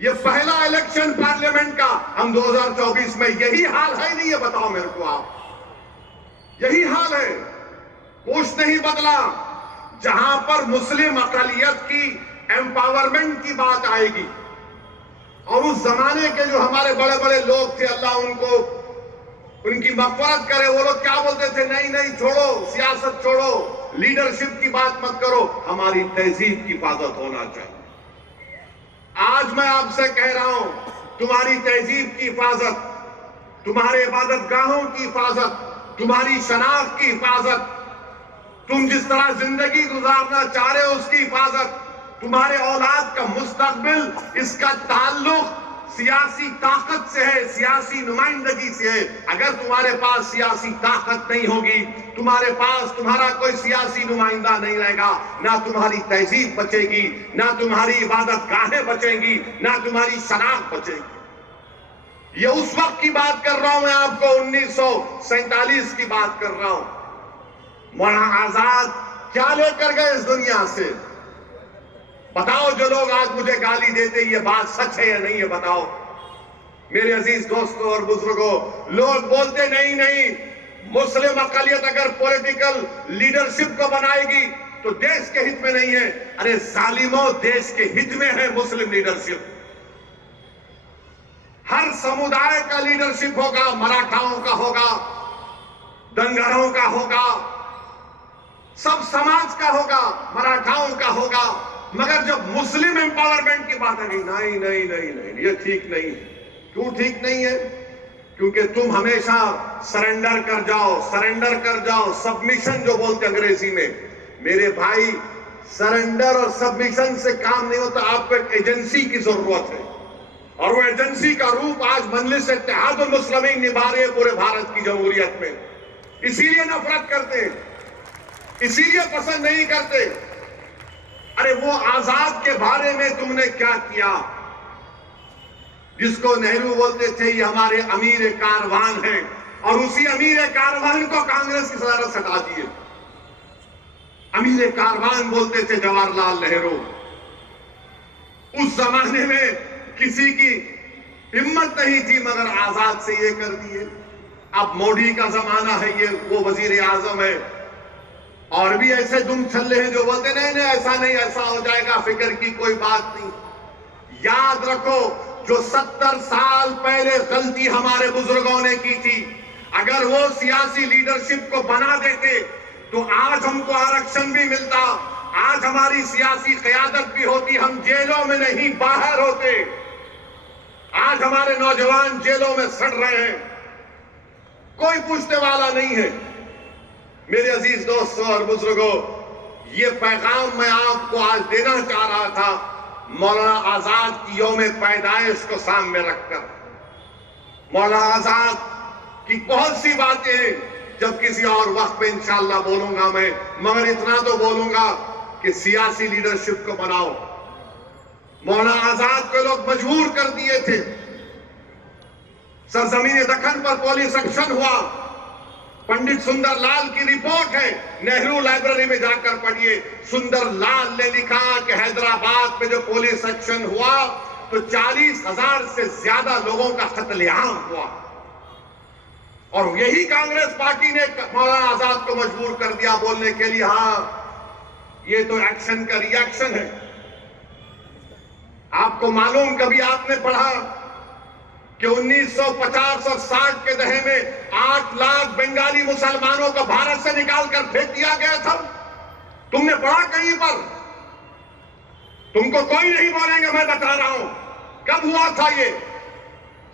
ये पहला इलेक्शन पार्लियामेंट का, हम 2024 में, यही हाल है नहीं? ये बताओ मेरे को आप, यही हाल है, कुछ नहीं बदला। जहां पर मुस्लिम अक़लियत की एम्पावरमेंट की बात आएगी, और उस जमाने के जो हमारे बड़े बड़े लोग थे, अल्लाह उनको उनकी मग़फ़िरत करे, वो लोग क्या बोलते थे, नहीं नहीं छोड़ो, सियासत छोड़ो, लीडरशिप की बात मत करो, हमारी तहजीब की हिफाजत होना चाहिए। आज मैं आपसे कह रहा हूं, तुम्हारी तहजीब की हिफाजत, तुम्हारे इबादत गाहों की हिफाजत, तुम्हारी शनाख्त की हिफाजत, तुम जिस तरह जिंदगी गुजारना चाह रहे हो उसकी हिफाजत, तुम्हारे औलाद का मुस्तकबिल, इसका ताल्लुक सियासी ताकत से है, सियासी नुमाइंदगी से है। अगर तुम्हारे पास सियासी ताकत नहीं होगी, तुम्हारे पास तुम्हारा कोई सियासी नुमाइंदा नहीं रहेगा, ना तुम्हारी तहजीब बचेगी, ना तुम्हारी इबादत गाहें बचेंगी, ना तुम्हारी शनाख्त बचेगी। ये उस वक्त की बात कर रहा हूं मैं आपको, 1947 की बात कर रहा हूं। मौलाना आजाद क्या लेकर गए इस दुनिया से? बताओ, जो लोग आज मुझे गाली देते, ये बात सच है या नहीं है? बताओ मेरे अजीज दोस्तों और बुजुर्गों। लोग बोलते नहीं नहीं, मुस्लिम अक़लियत अगर पॉलिटिकल लीडरशिप को बनाएगी तो देश के हित में नहीं है। अरे जालिमों, देश के हित में है मुस्लिम लीडरशिप। हर समुदाय का लीडरशिप होगा, मराठाओं का होगा, दंगारों का होगा, सब समाज का होगा, मराठाओं का होगा। मगर जब मुस्लिम एम्पावरमेंट की बात आ गई, नहीं नहीं नहीं नहीं, ये ठीक नहीं है। क्यों ठीक नहीं है? क्योंकि तुम हमेशा सरेंडर कर जाओ, सरेंडर कर जाओ, सबमिशन जो बोलते अंग्रेजी में। मेरे भाई, सरेंडर और सबमिशन से काम नहीं होता, आपको एक एजेंसी की जरूरत है। और वो एजेंसी का रूप आज मजलिस इत्तेहादुल मुस्लिमीन निभा रही है पूरे भारत की जमहूरियत में। इसीलिए नफरत करते हैं, इसीलिए पसंद नहीं करते। अरे वो आजाद के बारे में तुमने क्या किया, जिसको नेहरू बोलते थे ये हमारे अमीर कारवान है, और उसी अमीर कारवान को कांग्रेस की सदारत हटा दिए। अमीर कारवान बोलते थे जवाहरलाल नेहरू। उस जमाने में किसी की हिम्मत नहीं थी, मगर आजाद से ये कर दिए। अब मोदी का जमाना है, ये वो वजीर आजम है, और भी ऐसे दुम छल्ले हैं जो बोलते नहीं नहीं ऐसा नहीं, ऐसा हो जाएगा, फिक्र की कोई बात नहीं। याद रखो, जो 70 साल पहले गलती हमारे बुजुर्गों ने की थी, अगर वो सियासी लीडरशिप को बना देते तो आज हमको आरक्षण भी मिलता, आज हमारी सियासी क़यादत भी होती, हम जेलों में नहीं बाहर होते। आज हमारे नौजवान जेलों में सड़ रहे हैं, कोई पूछने वाला नहीं है। मेरे अजीज दोस्तों और बुजुर्गों, ये पैगाम मैं आपको आज देना चाह रहा था, मौलाना आजाद की यौम पैदाइश को सामने रखकर। मौलाना आजाद की बहुत सी बातें हैं, जब किसी और वक्त पे इंशाअल्लाह बोलूंगा मैं, मगर इतना तो बोलूंगा कि सियासी लीडरशिप को बनाओ। मौलाना आजाद को लोग मजबूर कर दिए थे। सरजमीन दक्कन पर पुलिस एक्शन हुआ, पंडित सुंदर लाल की रिपोर्ट है, नेहरू लाइब्रेरी में जाकर पढ़िए। सुंदर लाल ने लिखा कि हैदराबाद में जो पुलिस एक्शन हुआ तो 40,000 से ज्यादा लोगों का कत्लेआम हुआ, और यही कांग्रेस पार्टी ने मौलाना आजाद को मजबूर कर दिया बोलने के लिए, हाँ ये तो एक्शन का रिएक्शन है। आपको मालूम, कभी आपने पढ़ा कि 1950 और 60 के दहे में 8 लाख बंगाली मुसलमानों को भारत से निकालकर फेंक दिया गया था? तुमने पढ़ा कहीं पर? तुमको कोई नहीं बोलेंगे, मैं बता रहा हूं कब हुआ था ये।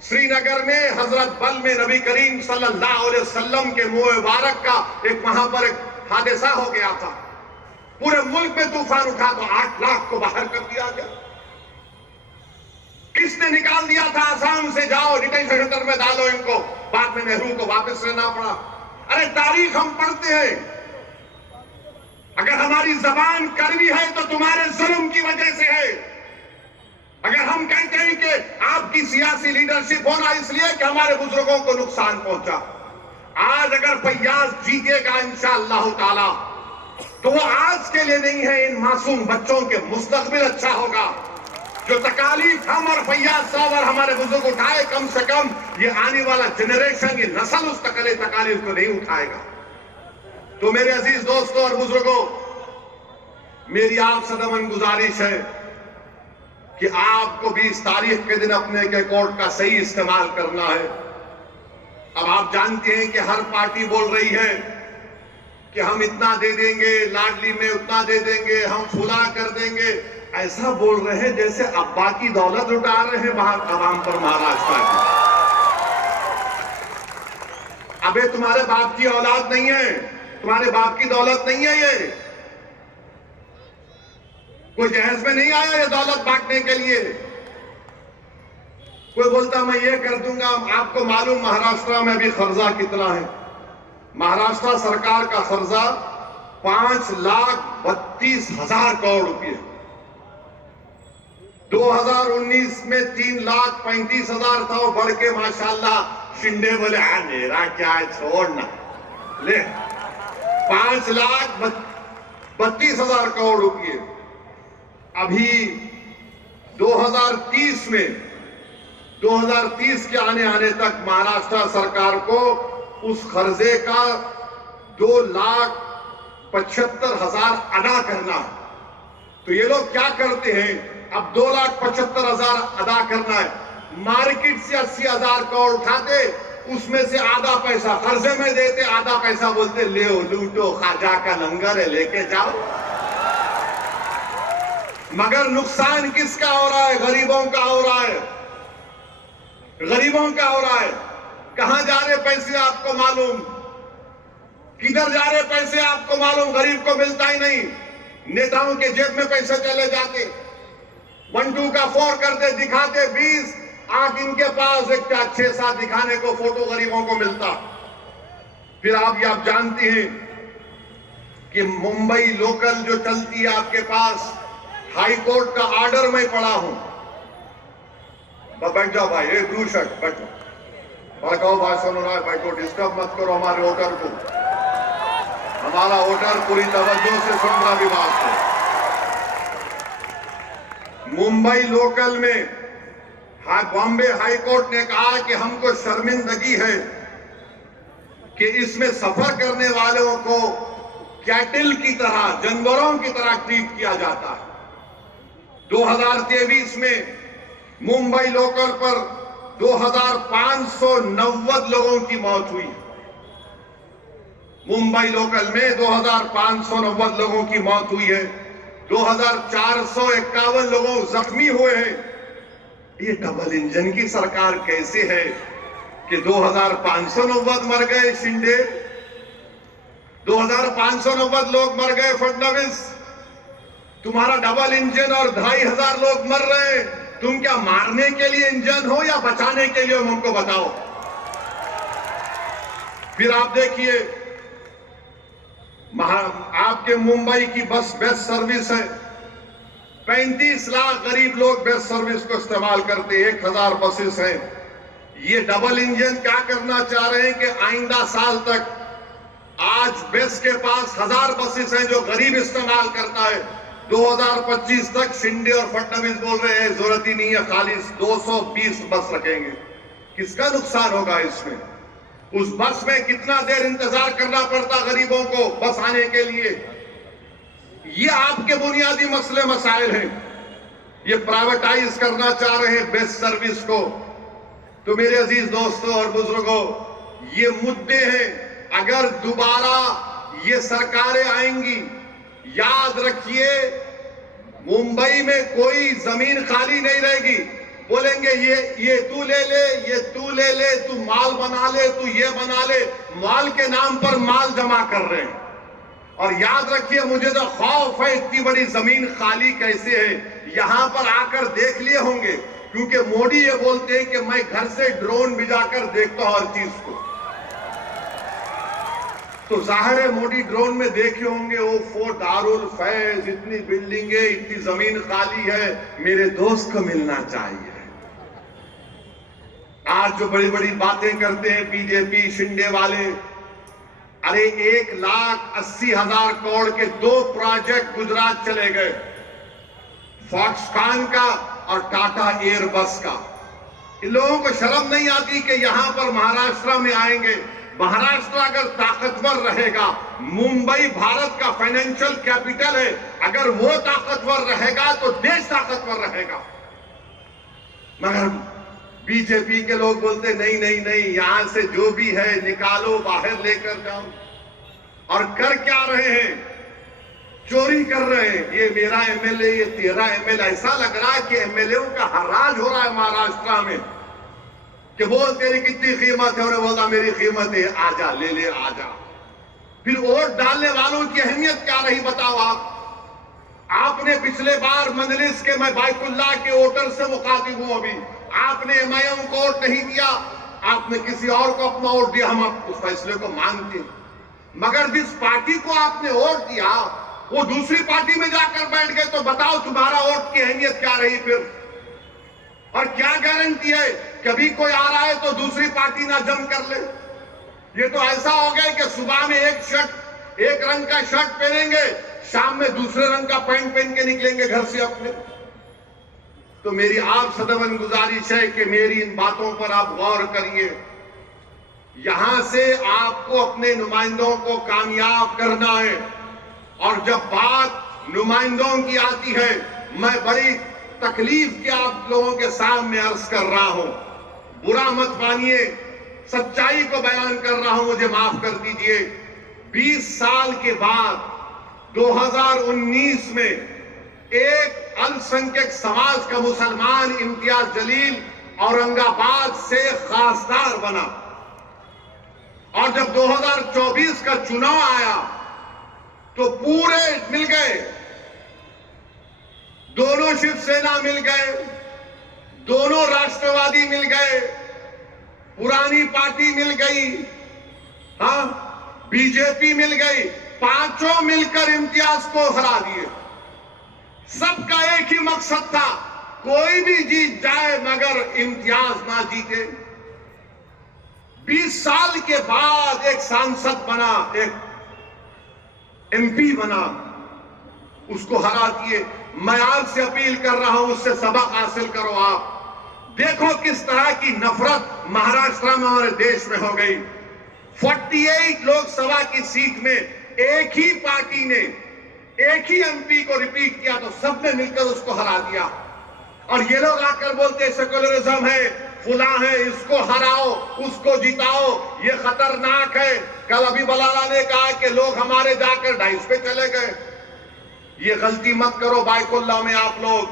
श्रीनगर में हजरत बल में नबी करीम सल्लल्लाहु अलैहि वसल्लम के मुंह मुबारक का एक वहां पर एक हादसा हो गया था। पूरे मुल्क में तूफान उठा तो 8 लाख को बाहर कर दिया गया। किसने निकाल दिया था? आसाम से जाओ डिटेंशन सेंटर में डालो इनको, बाद में नेहरू को वापस रहना पड़ा। अरे तारीख हम पढ़ते हैं, अगर हमारी जबान कड़वी है तो तुम्हारे जुल्म की वजह से है। अगर हम कहते हैं कि आपकी सियासी लीडरशिप होना इसलिए कि हमारे बुजुर्गों को नुकसान पहुंचा, आज अगर फैयाज जीतेगा इंशाअल्लाह ताला तो वो आज के लिए नहीं है, इन मासूम बच्चों के मुस्तकबिल अच्छा होगा। जो तकालीफ हम और फैयाज साहब और हमारे बुजुर्ग उठाए, कम से कम ये आने वाला जनरेशन, ये नस्ल उस तकालीफ को नहीं उठाएगा। तो मेरे अजीज दोस्तों और बुजुर्गों, मेरी आपसे दमन गुजारिश है कि आपको 20 तारीख के दिन अपने के कोर्ट का सही इस्तेमाल करना है। अब आप जानते हैं कि हर पार्टी बोल रही है कि हम इतना दे देंगे, लाडली में उतना दे देंगे, हम फुला कर देंगे। ऐसा बोल रहे हैं जैसे अब्बा की दौलत लुटा रहे हैं बाहर आवाम पर महाराष्ट्र की। अबे तुम्हारे बाप की औलाद नहीं है, तुम्हारे बाप की दौलत नहीं है ये। कोई जहेज में नहीं आया ये दौलत बांटने के लिए। कोई बोलता मैं ये कर दूंगा। आपको मालूम महाराष्ट्र में अभी कर्जा कितना है? महाराष्ट्र सरकार का कर्जा 5,32,000 करोड़ रुपए। 2019 में 3,35,000 था, वो बढ़ के माशाल्लाह शिंदे बोले हाँ मेरा क्या है छोड़ना ले 5,32,000 करोड़ रुपए। अभी 2030 के आने तक महाराष्ट्र सरकार को उस कर्जे का 2,75,000 अदा करना। तो ये लोग क्या करते हैं, अब 2,75,000 अदा करना है, मार्केट से 80,000 करोड़ उठाते, उसमें से आधा पैसा कर्जे में देते, आधा पैसा बोलते ले लूटो, खाजा का लंगर है लेके जाओ। मगर नुकसान किसका हो रहा है? गरीबों का हो रहा है, गरीबों का हो रहा है। कहां जा रहे पैसे आपको मालूम, किधर जा रहे पैसे आपको मालूम, गरीब को मिलता ही नहीं। नेताओं के जेब में पैसे चले जाते, 1-2 का 4 करते, दिखाते 20, आज इनके पास एक 6-7 दिखाने को फोटो गरीबों को मिलता। फिर आप जानती हैं कि मुंबई लोकल जो चलती है आपके पास, हाई कोर्ट का ऑर्डर मैं पढ़ा हूं। बैठ जाओ भाई, एक ब्लू शर्ट बैठो, भड़काओ भाषण हो रहा है, बैठो, डिस्टर्ब मत करो हमारे वोटर को। हमारा वोटर पूरी तवज्जो से सुन रहा भी बात को। मुंबई लोकल में बॉम्बे हाई कोर्ट ने कहा कि हमको शर्मिंदगी है कि इसमें सफर करने वालों को कैटिल की तरह, जानवरों की तरह ट्रीट किया जाता है। 2023 में मुंबई लोकल पर 2590 लोगों की मौत हुई। मुंबई लोकल में 2590 लोगों की मौत हुई है, 2451 लोग जख्मी हुए हैं। ये डबल इंजन की सरकार कैसे है कि 2590 मर गए शिंदे, 2590 लोग मर गए फडणवीस, तुम्हारा डबल इंजन और 2500 लोग मर रहे हैं। तुम क्या मारने के लिए इंजन हो या बचाने के लिए हो, हमको बताओ। फिर आप देखिए, आपके मुंबई की बस बेस्ट सर्विस है, 35 लाख गरीब लोग बेस्ट सर्विस को इस्तेमाल करते, 1000 बसेस हैं। ये डबल इंजन क्या करना चाह रहे हैं कि आइंदा साल तक, आज बेस्ट के पास 1000 बसेस हैं जो गरीब इस्तेमाल करता है, 2025 तक शिंदे और फडणवीस बोल रहे हैं जरूरत ही नहीं है, खाली 220 बस रखेंगे। किसका नुकसान होगा इसमें? उस बस में कितना देर इंतजार करना पड़ता गरीबों को बस आने के लिए। ये आपके बुनियादी मसले मसाइल हैं। ये प्राइवेटाइज करना चाह रहे हैं बेस्ट सर्विस को। तो मेरे अजीज दोस्तों और बुजुर्गों, ये मुद्दे हैं। अगर दोबारा ये सरकारें आएंगी, याद रखिए मुंबई में कोई जमीन खाली नहीं रहेगी। बोलेंगे ये तू ले ले, ये तू ले ले, तू माल बना ले, तू ये बना ले। माल के नाम पर माल जमा कर रहे हैं। और याद रखिए, मुझे तो खौफ है इतनी बड़ी जमीन खाली कैसे है। यहां पर आकर देख लिए होंगे, क्योंकि मोदी ये बोलते हैं कि मैं घर से ड्रोन भिजाकर देखता हूं हर चीज को। तो जाहिर है मोदी ड्रोन में देखे होंगे, वो फोर्ट दारुल फैज, इतनी बिल्डिंगें, इतनी जमीन खाली है, मेरे दोस्त को मिलना चाहिए। आज जो बड़ी बड़ी बातें करते हैं बीजेपी शिंदे वाले, अरे 1,80,000 करोड़ के 2 प्रोजेक्ट गुजरात चले गए, फॉक्सकॉन का और टाटा एयरबस का। इन लोगों को शर्म नहीं आती कि यहां पर महाराष्ट्र में आएंगे। महाराष्ट्र अगर ताकतवर रहेगा, मुंबई भारत का फाइनेंशियल कैपिटल है, अगर वो ताकतवर रहेगा तो देश ताकतवर रहेगा। मगर बीजेपी के लोग बोलते नहीं नहीं नहीं, यहां से जो भी है निकालो, बाहर लेकर जाओ। और कर क्या रहे हैं? चोरी कर रहे हैं। ये मेरा एमएलए, ये तेरा एमएलए। ऐसा लग रहा है कि एमएलए का हराज हो रहा है महाराष्ट्र में, कि बोल तेरी कितनी कीमत है, उन्हें बोलता मेरी कीमत है, आजा ले ले आजा। फिर वोट डालने वालों की अहमियत क्या रही बताओ आप। आपने पिछले बार मंजलिस के, मैं बाइकुल्लाह के वोटर से मुखातिब हूं, अभी आपने एमआईएम को वोट नहीं दिया, आपने किसी और को अपना वोट दिया। हम उस फैसले को मानते हैं, मगर जिस पार्टी को आपने वोट दिया वो दूसरी पार्टी में जाकर बैठ गए, तो बताओ तुम्हारा वोट की अहमियत क्या रही फिर? और क्या गारंटी है कभी कोई आ रहा है तो दूसरी पार्टी ना जम कर ले? ये तो ऐसा हो गया कि सुबह में एक रंग का शर्ट पहनेंगे, शाम में दूसरे रंग का पैंट पहन के निकलेंगे घर से अपने। तो मेरी आप सदैवन गुजारिश है कि मेरी इन बातों पर आप गौर करिए। यहां से आपको अपने नुमाइंदों को कामयाब करना है। और जब बात नुमाइंदों की आती है, मैं बड़ी तकलीफ के आप लोगों के सामने अर्ज कर रहा हूं। बुरा मत मानिए, सच्चाई को बयान कर रहा हूं, मुझे माफ कर दीजिए। 20 साल के बाद 2019 में एक अल्पसंख्यक समाज का मुसलमान इम्तियाज जलील औरंगाबाद से खासदार बना। और जब 2024 का चुनाव आया तो पूरे मिल गए दोनों शिवसेना मिल गए, दोनों राष्ट्रवादी मिल गए, पुरानी पार्टी मिल गई, हाँ बीजेपी मिल गई, पांचों मिलकर इम्तियाज को हरा दिए। सबका एक ही मकसद था, कोई भी जीत जाए मगर इम्तियाज ना जीते। 20 साल के बाद एक सांसद बना, एक एमपी बना, उसको हरा दिए। मैं आपसे अपील कर रहा हूं, उससे सबक हासिल करो। आप देखो किस तरह की नफरत महाराष्ट्र में हमारे देश में हो गई। 48 लोकसभा की सीट में एक ही पार्टी ने एक ही एमपी को रिपीट किया तो सबने मिलकर उसको हरा दिया। और ये लोग आकर बोलते सेकुलरिज्म है, फुला है, इसको हराओ, उसको जिताओ, ये खतरनाक है। कल अभी बलाला ने कहा कि लोग हमारे जाकर डाइस पे चले गए। ये गलती मत करो बायकुल्ला में। आप लोग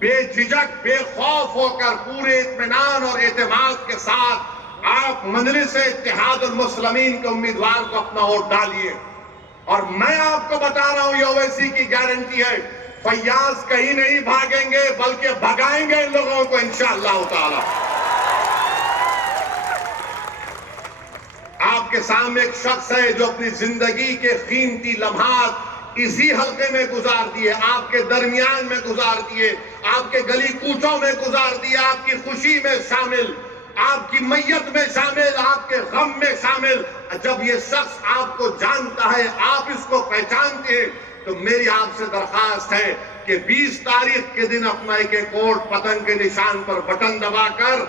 बेझिझक बेखौफ होकर पूरे इत्मीनान और एतमाद के साथ आप मजलिस इत्तेहादुल मुस्लिमीन के उम्मीदवार को अपना वोट डालिए। और मैं आपको बता रहा हूं, ये ओवैसी की गारंटी है, फैयाज कहीं नहीं भागेंगे बल्कि भगाएंगे इन लोगों को इंशाअल्लाह ताला। आपके सामने एक शख्स है जो अपनी जिंदगी के कीमती लम्हात इसी हल्के में गुजार दिए, आपके दरमियान में गुजार दिए, आपके गली कूचों में गुजार दिए, आपकी खुशी में शामिल, आपकी मैयत में शामिल, आपके गम में शामिल। जब ये शख्स आपको जानता है, आप इसको पहचानते हैं, तो मेरी आपसे दरखास्त है कि 20 तारीख के दिन अपना एक कोट पतंग के निशान पर बटन दबाकर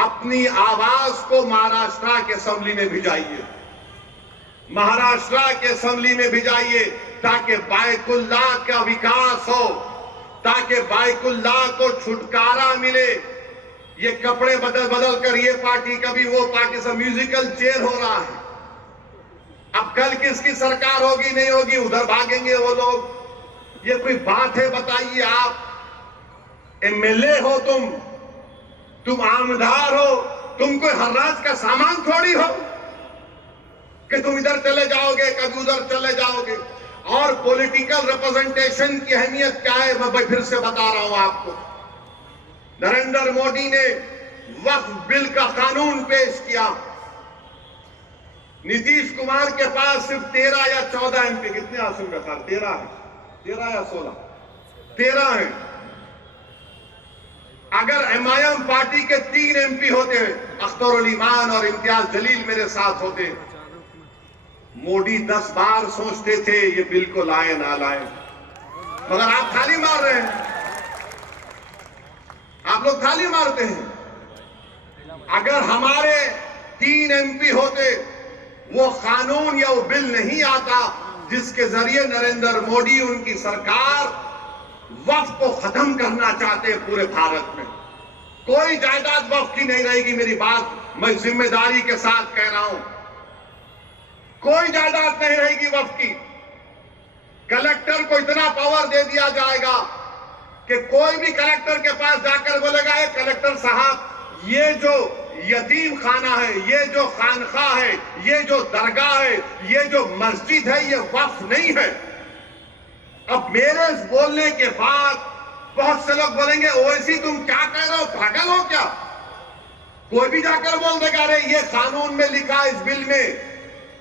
अपनी आवाज को महाराष्ट्र के असेंबली में भिजाइए, महाराष्ट्र के असेंबली में भिजाइए, ताकि बायकुल्ला का विकास हो, ताकि बायकुल्ला को छुटकारा मिले। ये कपड़े बदल बदल कर ये पार्टी कभी वो पार्टी से म्यूजिकल चेयर हो रहा है। अब कल किसकी सरकार होगी नहीं होगी, उधर भागेंगे वो लोग। ये कोई बात है बताइए? आप एमएलए हो, तुम आमदार हो, तुम कोई हर्राज का सामान थोड़ी हो कि तुम इधर चले जाओगे कभी उधर चले जाओगे। और पॉलिटिकल रिप्रेजेंटेशन की अहमियत क्या है मैं फिर से बता रहा हूं आपको। नरेंद्र मोदी ने वक्फ बिल का कानून पेश किया। नीतीश कुमार के पास सिर्फ 13 या 14 एमपी, कितने आसन का था? 13 है, 13 या 16, 13 है। अगर एमआईएम पार्टी के 3 एमपी होते, अख्तरुल ईमान और इम्तियाज जलील मेरे साथ होते, मोदी 10 बार सोचते थे ये बिल को लाए ना लाए, मगर आप थाली मार रहे हैं, आप लोग थाली मारते हैं। अगर हमारे 3 एमपी होते, वो कानून या वो बिल नहीं आता जिसके जरिए नरेंद्र मोदी उनकी सरकार वक्फ को खत्म करना चाहते हैं पूरे भारत में। कोई जायदाद वक्फ की नहीं रहेगी, मेरी बात मैं जिम्मेदारी के साथ कह रहा हूं। कोई जायदाद नहीं रहेगी वक्फ की। कलेक्टर को इतना पावर दे दिया जाएगा कि कोई भी कलेक्टर के पास जाकर बोलेगा, कलेक्टर साहब ये जो यतीम खाना है, ये जो खानखा है, ये जो दरगाह है, ये जो मस्जिद है, ये वक्फ नहीं है। अब मेरे बोलने के बाद बहुत से लोग बोलेंगे ओवैसी तुम क्या कह रहे हो, पागल हो क्या? कोई भी जाकर बोल देगा अरे ये कानून में लिखा है,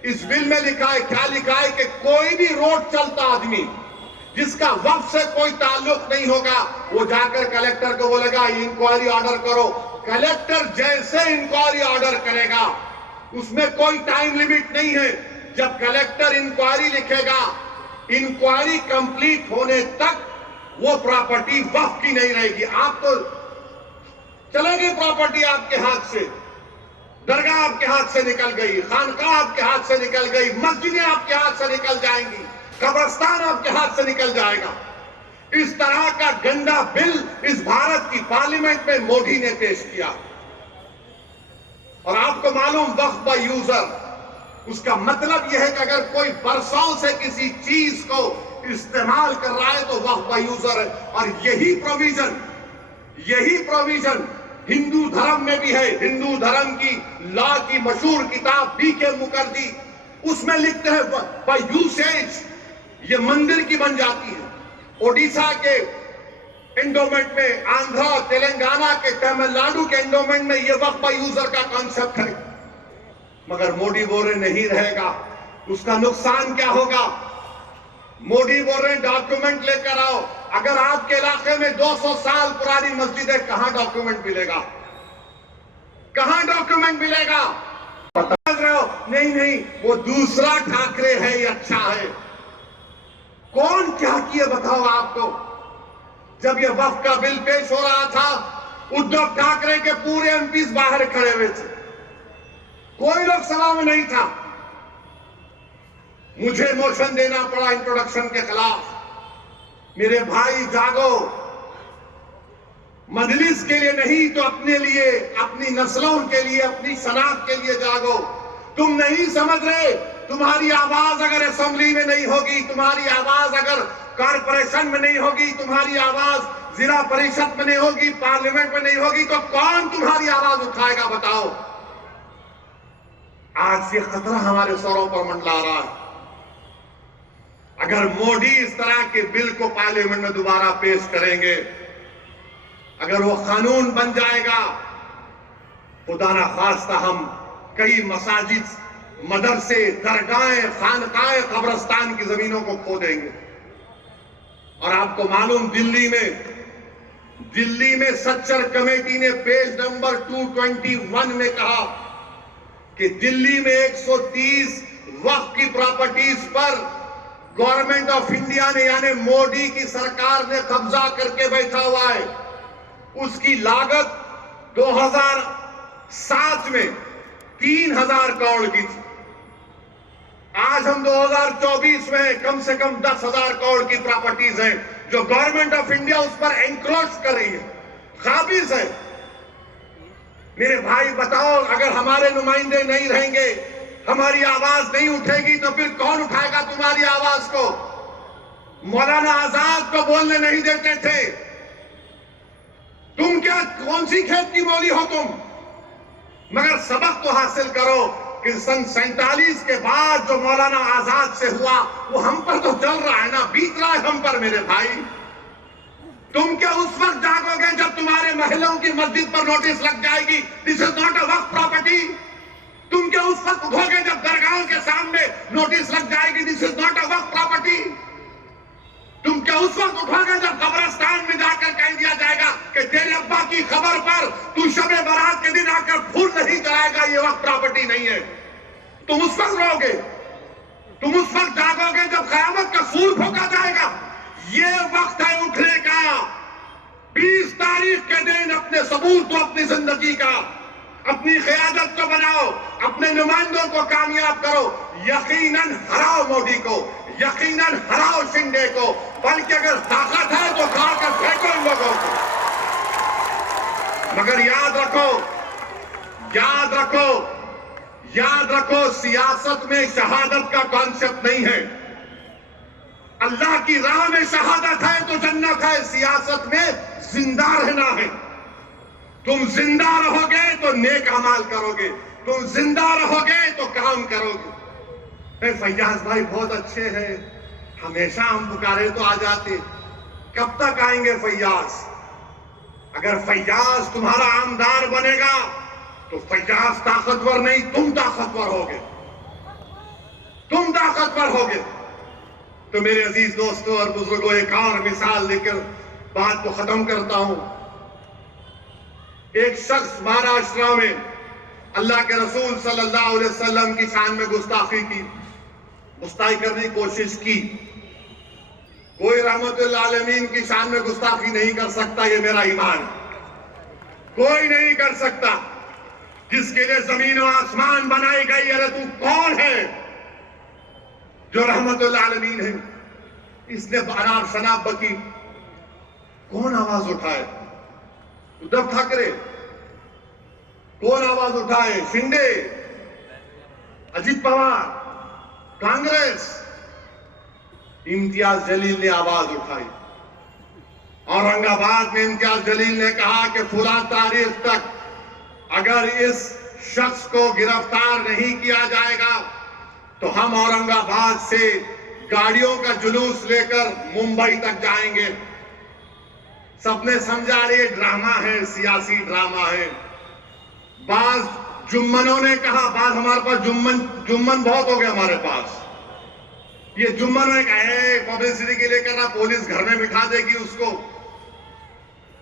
इस बिल में लिखा है। क्या लिखा है कि कोई भी रोड चलता आदमी जिसका वक्फ से कोई ताल्लुक नहीं होगा, वो जाकर कलेक्टर को बोलेगा इंक्वायरी ऑर्डर करो। कलेक्टर जैसे इंक्वायरी ऑर्डर करेगा, उसमें कोई टाइम लिमिट नहीं है। जब कलेक्टर इंक्वायरी लिखेगा, इंक्वायरी कंप्लीट होने तक वो प्रॉपर्टी वक्फ की नहीं रहेगी। आप तो चले गई प्रॉपर्टी आपके हाथ से, दरगाह आपके हाथ से निकल गई, खानकाह आपके हाथ से निकल गई, मस्जिदें आपके हाथ से निकल जाएंगी, कब्रिस्तान आपके हाथ से निकल जाएगा। इस तरह का गंदा बिल इस भारत की पार्लियामेंट में मोदी ने पेश किया। और आपको मालूम वक्फ बाय यूजर, उसका मतलब यह है कि अगर कोई बरसों से किसी चीज को इस्तेमाल कर रहा है तो वक्फ बाय यूजर है। और यही प्रोविजन हिंदू धर्म में भी है। हिंदू धर्म की लॉ की मशहूर किताब बीके मुखर्जी, उसमें लिखते हैं बाय यूसेज ये मंदिर की बन जाती है। ओडिशा के एंडोमेंट में, आंध्रा, तेलंगाना के, तमिलनाडु के एंडोमेंट में ये वक्फ बाय यूजर का कॉन्सेप्ट है। मगर मोदी बोल रहे नहीं रहेगा। उसका नुकसान क्या होगा? मोदी बोल रहे डॉक्यूमेंट लेकर आओ। अगर आपके इलाके में 200 साल पुरानी मस्जिद है, कहां डॉक्यूमेंट मिलेगा? कहां डॉक्यूमेंट मिलेगा? बता रहे हो नहीं नहीं, वो दूसरा ठाकरे है, ये अच्छा है। कौन क्या किए बताओ आपको? जब ये वक्फ का बिल पेश हो रहा था, उद्धव ठाकरे के पूरे एमपीज बाहर खड़े हुए थे, कोई लोकसभा में नहीं था। मुझे मोशन देना पड़ा इंट्रोडक्शन के खिलाफ। मेरे भाई जागो, मजलिस के लिए नहीं तो अपने लिए, अपनी नस्लों के लिए, अपनी शनाख्त के लिए जागो। तुम नहीं समझ रहे, तुम्हारी आवाज अगर असेंबली में नहीं होगी, तुम्हारी आवाज अगर कॉर्पोरेशन में नहीं होगी, तुम्हारी आवाज जिला परिषद में नहीं होगी, पार्लियामेंट में नहीं होगी, तो कौन तुम्हारी आवाज उठाएगा बताओ? आज ये खतरा हमारे सरों पर मंडला रहा है। अगर मोदी इस तरह के बिल को पार्लियामेंट में दोबारा पेश करेंगे, अगर वो कानून बन जाएगा, खुदा ना खास्ता हम कई मसाजिद, मदरसे, दरगाहें, खानकाएं, कब्रिस्तान की जमीनों को खो देंगे। और आपको मालूम, दिल्ली में सच्चर कमेटी ने पेज नंबर 221 में कहा कि दिल्ली में 130 वक्फ की प्रॉपर्टीज पर गवर्नमेंट ऑफ इंडिया ने, यानी मोदी की सरकार ने कब्जा करके बैठा हुआ है। उसकी लागत 2007 में 3000 करोड़ की थी। आज हम 2024 में कम से कम 10,000 करोड़ की प्रॉपर्टीज हैं जो गवर्नमेंट ऑफ इंडिया उस पर एंक्रोच कर रही है, काबिज है। मेरे भाई बताओ, अगर हमारे नुमाइंदे नहीं रहेंगे, हमारी आवाज नहीं उठेगी, तो फिर कौन उठाएगा तुम्हारी आवाज को? मौलाना आजाद को बोलने नहीं देते थे। तुम क्या, कौन सी खेत की मौली हो तुम? मगर सबक तो हासिल करो कि सन 47 के बाद जो मौलाना आजाद से हुआ वो हम पर तो चल रहा है ना, बीत रहा है हम पर। मेरे भाई, तुम क्या उस वक्त जागोगे जब तुम्हारे महलों की मस्जिद पर नोटिस लग जाएगी, this is not a Waqf property? तुम क्या उस वक्त उठोगे जब दरगाहों के सामने नोटिस लग जाएगी, this is not a Waqf property? तुम क्या उस वक्त उठोगे जब कब्रिस्तान में जाकर कह दिया जाएगा कि तेरे अब्बा की खबर पर तू शबे बारात के दिन आकर फूल नहीं चढ़ाएगा, ये वक्त प्रॉपर्टी नहीं है? तुम उस वक्त रहोगे, तुम उस वक्त जागोगे जब कयामत का सूर फूंका जाएगा। ये वक्त है उठने का। 20 तारीख के दिन अपने सबूत को, अपनी जिंदगी का, अपनी क़यादत को बनाओ, अपने नुमाइंदों को कामयाब करो। यकीनन हराओ मोदी को, यकीनन हराओ शिंदे को, बल्कि अगर ताकत है तो उठा कर फेंको इन लोगों को। मगर याद रखो, याद रखो, याद रखो, सियासत में शहादत का कॉन्सेप्ट नहीं है। अल्लाह की राह में शहादत है तो जन्नत है, सियासत में जिंदा रहना है। तुम जिंदा रहोगे तो नेक अमाल करोगे, तुम जिंदा रहोगे तो काम करोगे। फैयाज भाई बहुत अच्छे हैं, हमेशा हम पुकारे तो आ जाते। कब तक आएंगे फैयाज? अगर फैयाज तुम्हारा आमदार बनेगा तो फैयाज ताकतवर नहीं, तुम ताकतवर होगे, तुम ताकतवर होगे। तो मेरे अजीज दोस्तों और बुजुर्गों, एक और मिसाल लेकर बात को खत्म करता हूं। एक शख्स महाराष्ट्र में अल्लाह के रसूल सल्लल्लाहु अलैहि वसल्लम की शान में गुस्ताखी की, गुस्ताखी करने की कोशिश की। कोई रहमतुल आलमीन की शान में गुस्ताखी नहीं कर सकता, ये मेरा ईमान। कोई नहीं कर सकता। जिसके लिए जमीन और आसमान बनाई गई, अरे तू कौन है जो रहमतुल आलमीन है? इसने अनार शनाब बकी, कौन आवाज उठाए? उद्धव ठाकरे? कौन आवाज उठाए? शिंदे, अजित पवार, कांग्रेस? इम्तियाज जलील ने आवाज उठाई। औरंगाबाद में इम्तियाज जलील ने कहा कि फुला तारीख तक अगर इस शख्स को गिरफ्तार नहीं किया जाएगा तो हम औरंगाबाद से गाड़ियों का जुलूस लेकर मुंबई तक जाएंगे। सबने समझा ये ड्रामा है, सियासी ड्रामा है। बाज जुम्मनों ने कहा, बाज हमारे पास जुम्मन बहुत हो गए हमारे पास। ये जुम्मनों ने कहा पब्लिसिटी के लिए करना, पुलिस घर में बिठा देगी उसको।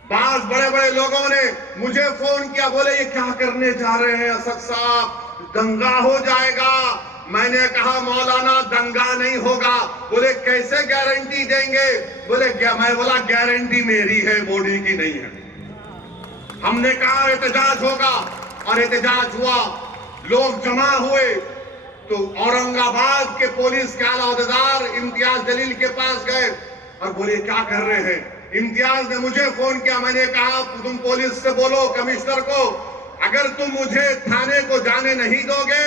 बाज बड़े बड़े लोगों ने मुझे फोन किया, बोले ये क्या करने जा रहे हैं असद साहब, दंगा हो जाएगा। मैंने कहा मौलाना दंगा नहीं होगा। बोले कैसे गारंटी देंगे? मैं बोला गारंटी मेरी है, मोदी की नहीं है। हमने कहा एहतजाज होगा और एहतजाज हुआ, लोग जमा हुए तो औरंगाबाद के पुलिस के आला अहदेदार इम्तियाज जलील के पास गए और बोले क्या कर रहे हैं। इम्तियाज ने मुझे फोन किया, मैंने कहा तुम पुलिस से बोलो कमिश्नर को, अगर तुम मुझे थाने को जाने नहीं दोगे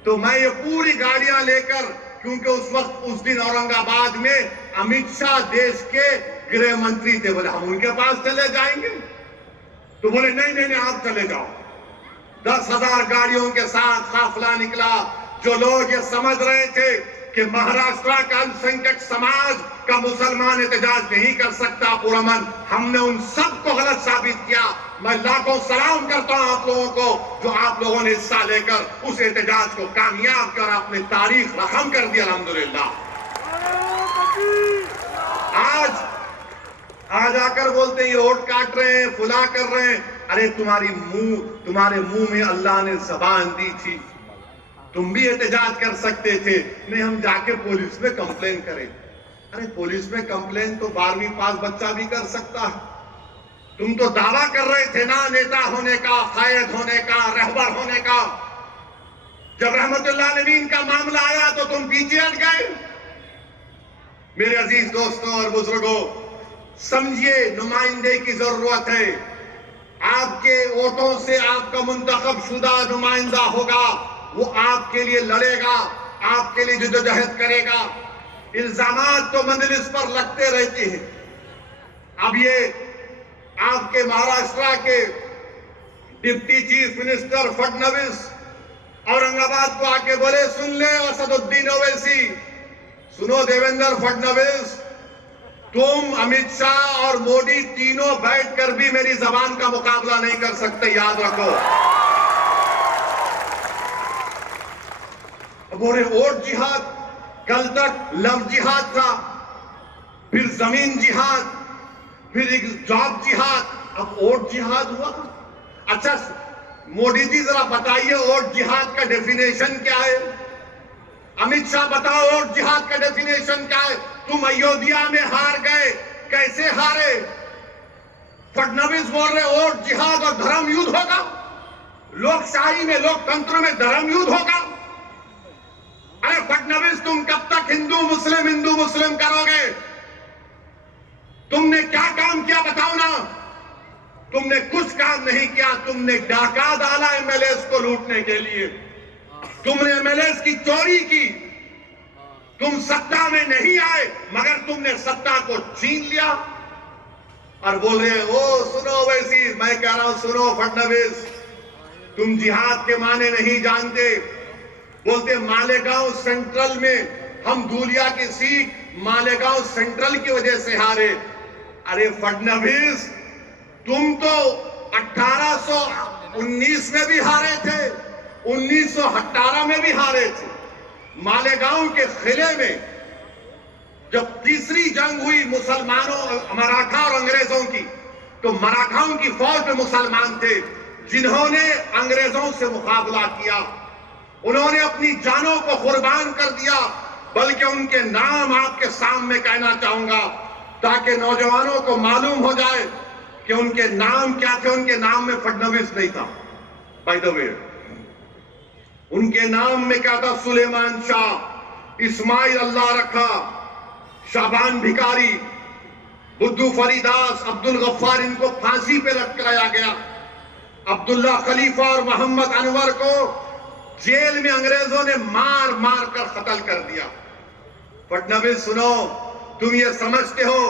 तो मैं ये पूरी गाड़ियां लेकर, क्योंकि उस वक्त उस दिन औरंगाबाद में अमित शाह देश के गृह मंत्री थे, बोले हम उनके पास चले जाएंगे। तो बोले नहीं नहीं नहीं आप चले जाओ। 10,000 गाड़ियों के साथ काफिला निकला। जो लोग ये समझ रहे थे कि महाराष्ट्र का अल्पसंख्यक समाज का मुसलमान एहतजाज नहीं कर सकता पुरअमन, हमने उन सबको गलत साबित किया। मैं लाखों सलाम करता हूं आप लोगों को जो आप लोगों ने हिस्सा लेकर उस एहतजाज को कामयाब कर अपनी तारीख रकम कर दिया। अल्हम्दुलिल्लाह। आज आकर बोलते हैं ये वोट काट रहे हैं, फुला कर रहे हैं। अरे तुम्हारे मुंह में अल्लाह ने जबान दी थी, तुम भी एहतजाज कर सकते थे। नहीं हम जाके पुलिस में कंप्लेन करें। अरे पुलिस में कंप्लेन तो 12वीं पास बच्चा भी कर सकता है। तुम तो दावा कर रहे थे ना नेता होने का, कायद होने का, रहबर होने का। जब रहमतुल्लाह नबीन का मामला आया तो तुम पीछे हट गए। मेरे अजीज दोस्तों और बुजुर्गों, समझिए नुमाइंदे की जरूरत है। आपके वोटों से आपका मुंतखब शुदा नुमाइंदा होगा, वो आपके लिए लड़ेगा, आपके लिए जद्दोजहद करेगा। इल्जामात तो मंजलिस पर लगते रहते हैं। अब ये आपके महाराष्ट्र के deputy chief minister Fadnavis Aurangabad को आके बोले सुन ले असदुद्दीन ओवैसी, सुनो देवेंद्र फडणवीस, तुम अमित शाह और मोदी तीनों बैठकर भी मेरी जबान का मुकाबला नहीं कर सकते, याद रखो। बोले वोट जिहाद, कल तक लव जिहाद था, फिर जमीन जिहाद, फिर एक जॉब जिहाद, अब वोट जिहाद हुआ। अच्छा मोदी जी जरा बताइए वोट जिहाद का डेफिनेशन क्या है? अमित शाह बताओ वोट जिहाद का डेफिनेशन क्या है? तुम अयोध्या में हार गए, कैसे हारे? फडणवीस बोल रहे वोट जिहाद और धर्म युद्ध होगा। लोकशाही में, लोकतंत्र में धर्म युद्ध होगा। अरे फडणवीस तुम कब तक हिंदू मुस्लिम करोगे? तुमने क्या काम किया बताओ ना। तुमने कुछ काम नहीं किया। तुमने डाका डाला एमएलएस को लूटने के लिए, तुमने एमएलएस की चोरी की। तुम सत्ता में नहीं आए मगर तुमने सत्ता को छीन लिया और बोल रहे ओ सुनो वैसी, मैं कह रहा हूं सुनो फडणवीस, तुम जिहाद के माने नहीं जानते। बोलते मालेगांव सेंट्रल में हम धूलिया की सीट मालेगांव सेंट्रल की वजह से हारे। अरे फडणवीस तुम तो 1819 में भी हारे थे, 1918 में भी हारे थे। मालेगांव के किले में जब तीसरी जंग हुई मुसलमानों मराठा और अंग्रेजों की, तो मराठाओं की फौज में मुसलमान थे जिन्होंने अंग्रेजों से मुकाबला किया। उन्होंने अपनी जानों को कुर्बान कर दिया। बल्कि उनके नाम आपके सामने कहना चाहूंगा ताकि नौजवानों को मालूम हो जाए कि उनके नाम क्या थे। उनके नाम में फडणवीस नहीं था, बाय द वे। उनके नाम में क्या था? सुलेमान शाह, इस्माइल अल्लाह रखा, शाबान भिकारी, बुद्धू फरीदास, अब्दुल गफ्फार, इनको फांसी पे लटकाया गया। अब्दुल्ला खलीफा और मोहम्मद अनवर को जेल में अंग्रेजों ने मार मार कर कत्ल कर दिया। फडणवीस सुनो, तुम ये समझते हो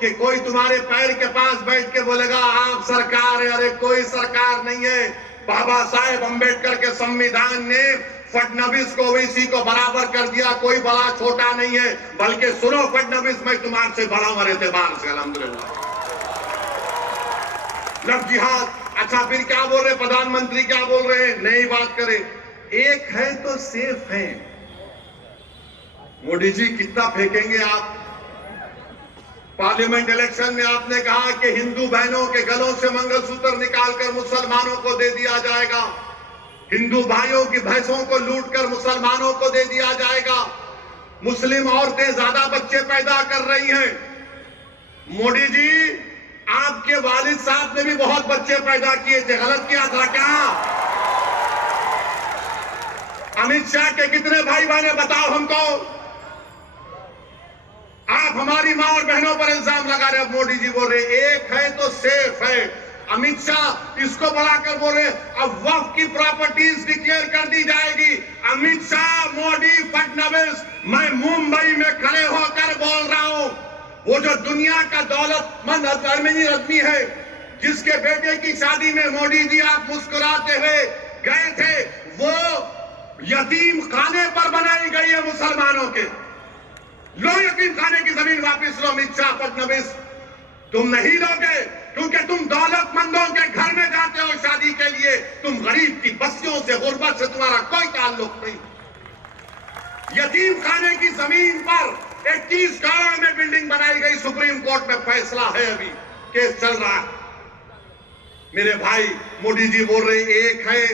कि कोई तुम्हारे पैर के पास बैठ के बोलेगा आप सरकार है? अरे कोई सरकार नहीं है। बाबा साहेब अंबेडकर के संविधान ने फडणवीस को ओवैसी को बराबर कर दिया। कोई बड़ा छोटा नहीं है। बल्कि सुनो फडणवीस, मैं तुम्हारे से बड़ा हूं एतबार से, अल्हम्दुलिल्लाह। लफ जिहाद। अच्छा फिर क्या बोल रहे प्रधानमंत्री, क्या बोल रहे हैं, नई बात करें, एक है तो सेफ है। मोदी जी कितना फेंकेंगे आप? पार्लियामेंट इलेक्शन में आपने कहा कि हिंदू बहनों के गलों से मंगलसूत्र निकालकर मुसलमानों को दे दिया जाएगा, हिंदू भाइयों की भैंसों को लूटकर मुसलमानों को दे दिया जाएगा, मुस्लिम औरतें ज्यादा बच्चे पैदा कर रही हैं। मोदी जी, आपके वालिद साहब ने भी बहुत बच्चे पैदा किए थे, गलत किया था क्या? अमित शाह के कितने भाई बहन बताओ हमको? आप हमारी मां और बहनों पर इल्जाम लगा रहे हो। मोदी जी बोल रहे एक है तो सेफ है। अमित शाह इसको बढ़ाकर बोल रहे अब वक्फ की प्रॉपर्टीज डिक्लेयर कर दी जाएगी। अमित शाह, मोदी, फडणवीस, मैं मुंबई में खड़े होकर बोल रहा हूं, वो जो दुनिया का दौलतमंद आदमी है, जिसके बेटे की शादी में मोदी जी आप मुस्कुराते हुए गए थे, वो यतीम खाने पर बनाई गई है मुसलमानों के। लो यतीम खाने की जमीन वापस लो। अमित शाह, फडणवीस, तुम नहीं लोगे क्योंकि तुम दौलतमंदों के घर में जाते हो शादी के लिए। तुम गरीब की बस्तियों से, गुर्बत से तुम्हारा कोई ताल्लुक नहीं। यतीम खाने की जमीन पर 21 करोड़ में बिल्डिंग बनाई गई। सुप्रीम कोर्ट में फैसला है, अभी केस चल रहा है। मेरे भाई, मोदी जी बोल रहे एक है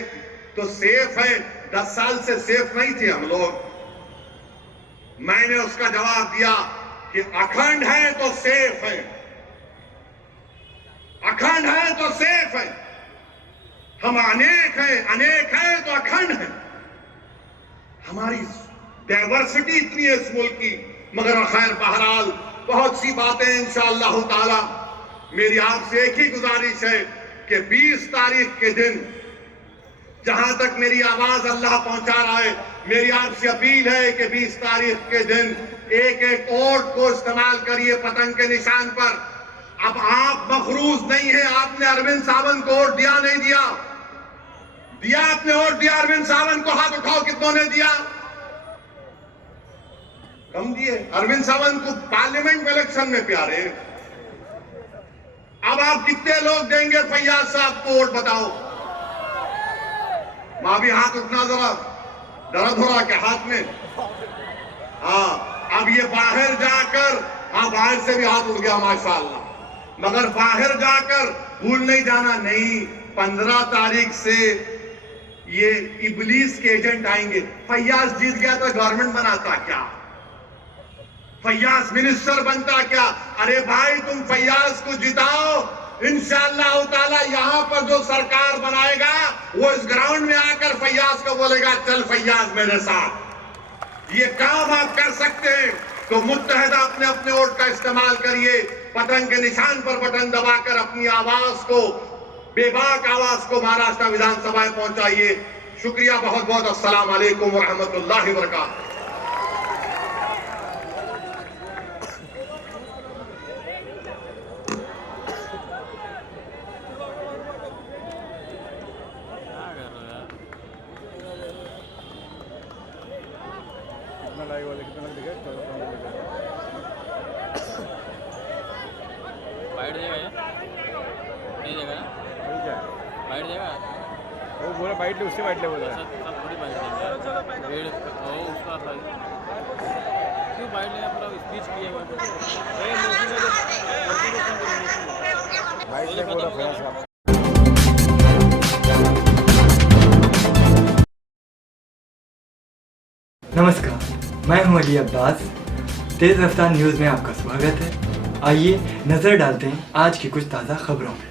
तो सेफ है। 10 साल से सेफ नहीं थे हम लोग। मैंने उसका जवाब दिया कि अखंड है तो सेफ है, अखंड है तो सेफ है। हम अनेक हैं तो अखंड है। हमारी डाइवर्सिटी इतनी है इस मुल्क की। मगर खैर, बहरहाल बहुत सी बातें इंशाअल्लाह ताला। मेरी आपसे एक ही गुजारिश है कि 20 तारीख के दिन, जहां तक मेरी आवाज अल्लाह पहुंचा रहा है, मेरी आपसे अपील है कि 20 तारीख के दिन एक एक वोट को इस्तेमाल करिए पतंग के निशान पर। अब आप मखरूज नहीं है। आपने अरविंद सावंत को वोट दिया, नहीं दिया? दिया, आपने वोट दिया अरविंद सावंत को? हाथ उठाओ, कितनों ने दिया? कम दिए। अरविंद सावंत को पार्लियामेंट इलेक्शन में प्यारे। अब आप कितने लोग देंगे फैयाज साहब को वोट, बताओ? मां भी हाथ उठना, जरा दर्द हो रहा के हाथ में? हाँ, अब ये बाहर जाकर, हाँ बाहर से भी हाथ उठ गया माशाअल्लाह, मगर बाहर जाकर भूल नहीं जाना। नहीं, 15 तारीख से ये इबलीस के एजेंट आएंगे। फैयाज जीत गया तो गवर्नमेंट बनाता क्या? फैयाज मिनिस्टर बनता क्या? अरे भाई, तुम फैयाज को जिताओ, इंशाअल्लाह ताला यहां पर जो सरकार बनाएगा वो इस ग्राउंड में आकर फैयाज को बोलेगा चल फैयाज मेरे साथ। ये काम आप कर सकते हैं तो मुत्तहदा अपने अपने वोट का इस्तेमाल करिए। पतंग के निशान पर बटन दबाकर अपनी आवाज को, बेबाक आवाज को महाराष्ट्र विधानसभा में पहुंचाइए। शुक्रिया बहुत बहुत। अस्सलाम वालेकुम व रहमतुल्लाहि व बरकातहू। बैठ जाएगा या नहीं जाएगा? बैठ जाएगा। वो बोला बाइट ले, उससे बाइट ले बोला। सब थोड़ी बैठ देंगे। पेड़ उसका क्यों बैठ लेगा? पूरा स्पीच किया हुआ बाइट ले बोला फैयाज साहब। नमस्कार, मैं हूं अली अब्बास। तेज़ रफ्तार न्यूज़ में आपका स्वागत है। आइए नज़र डालते हैं आज की कुछ ताज़ा खबरों में।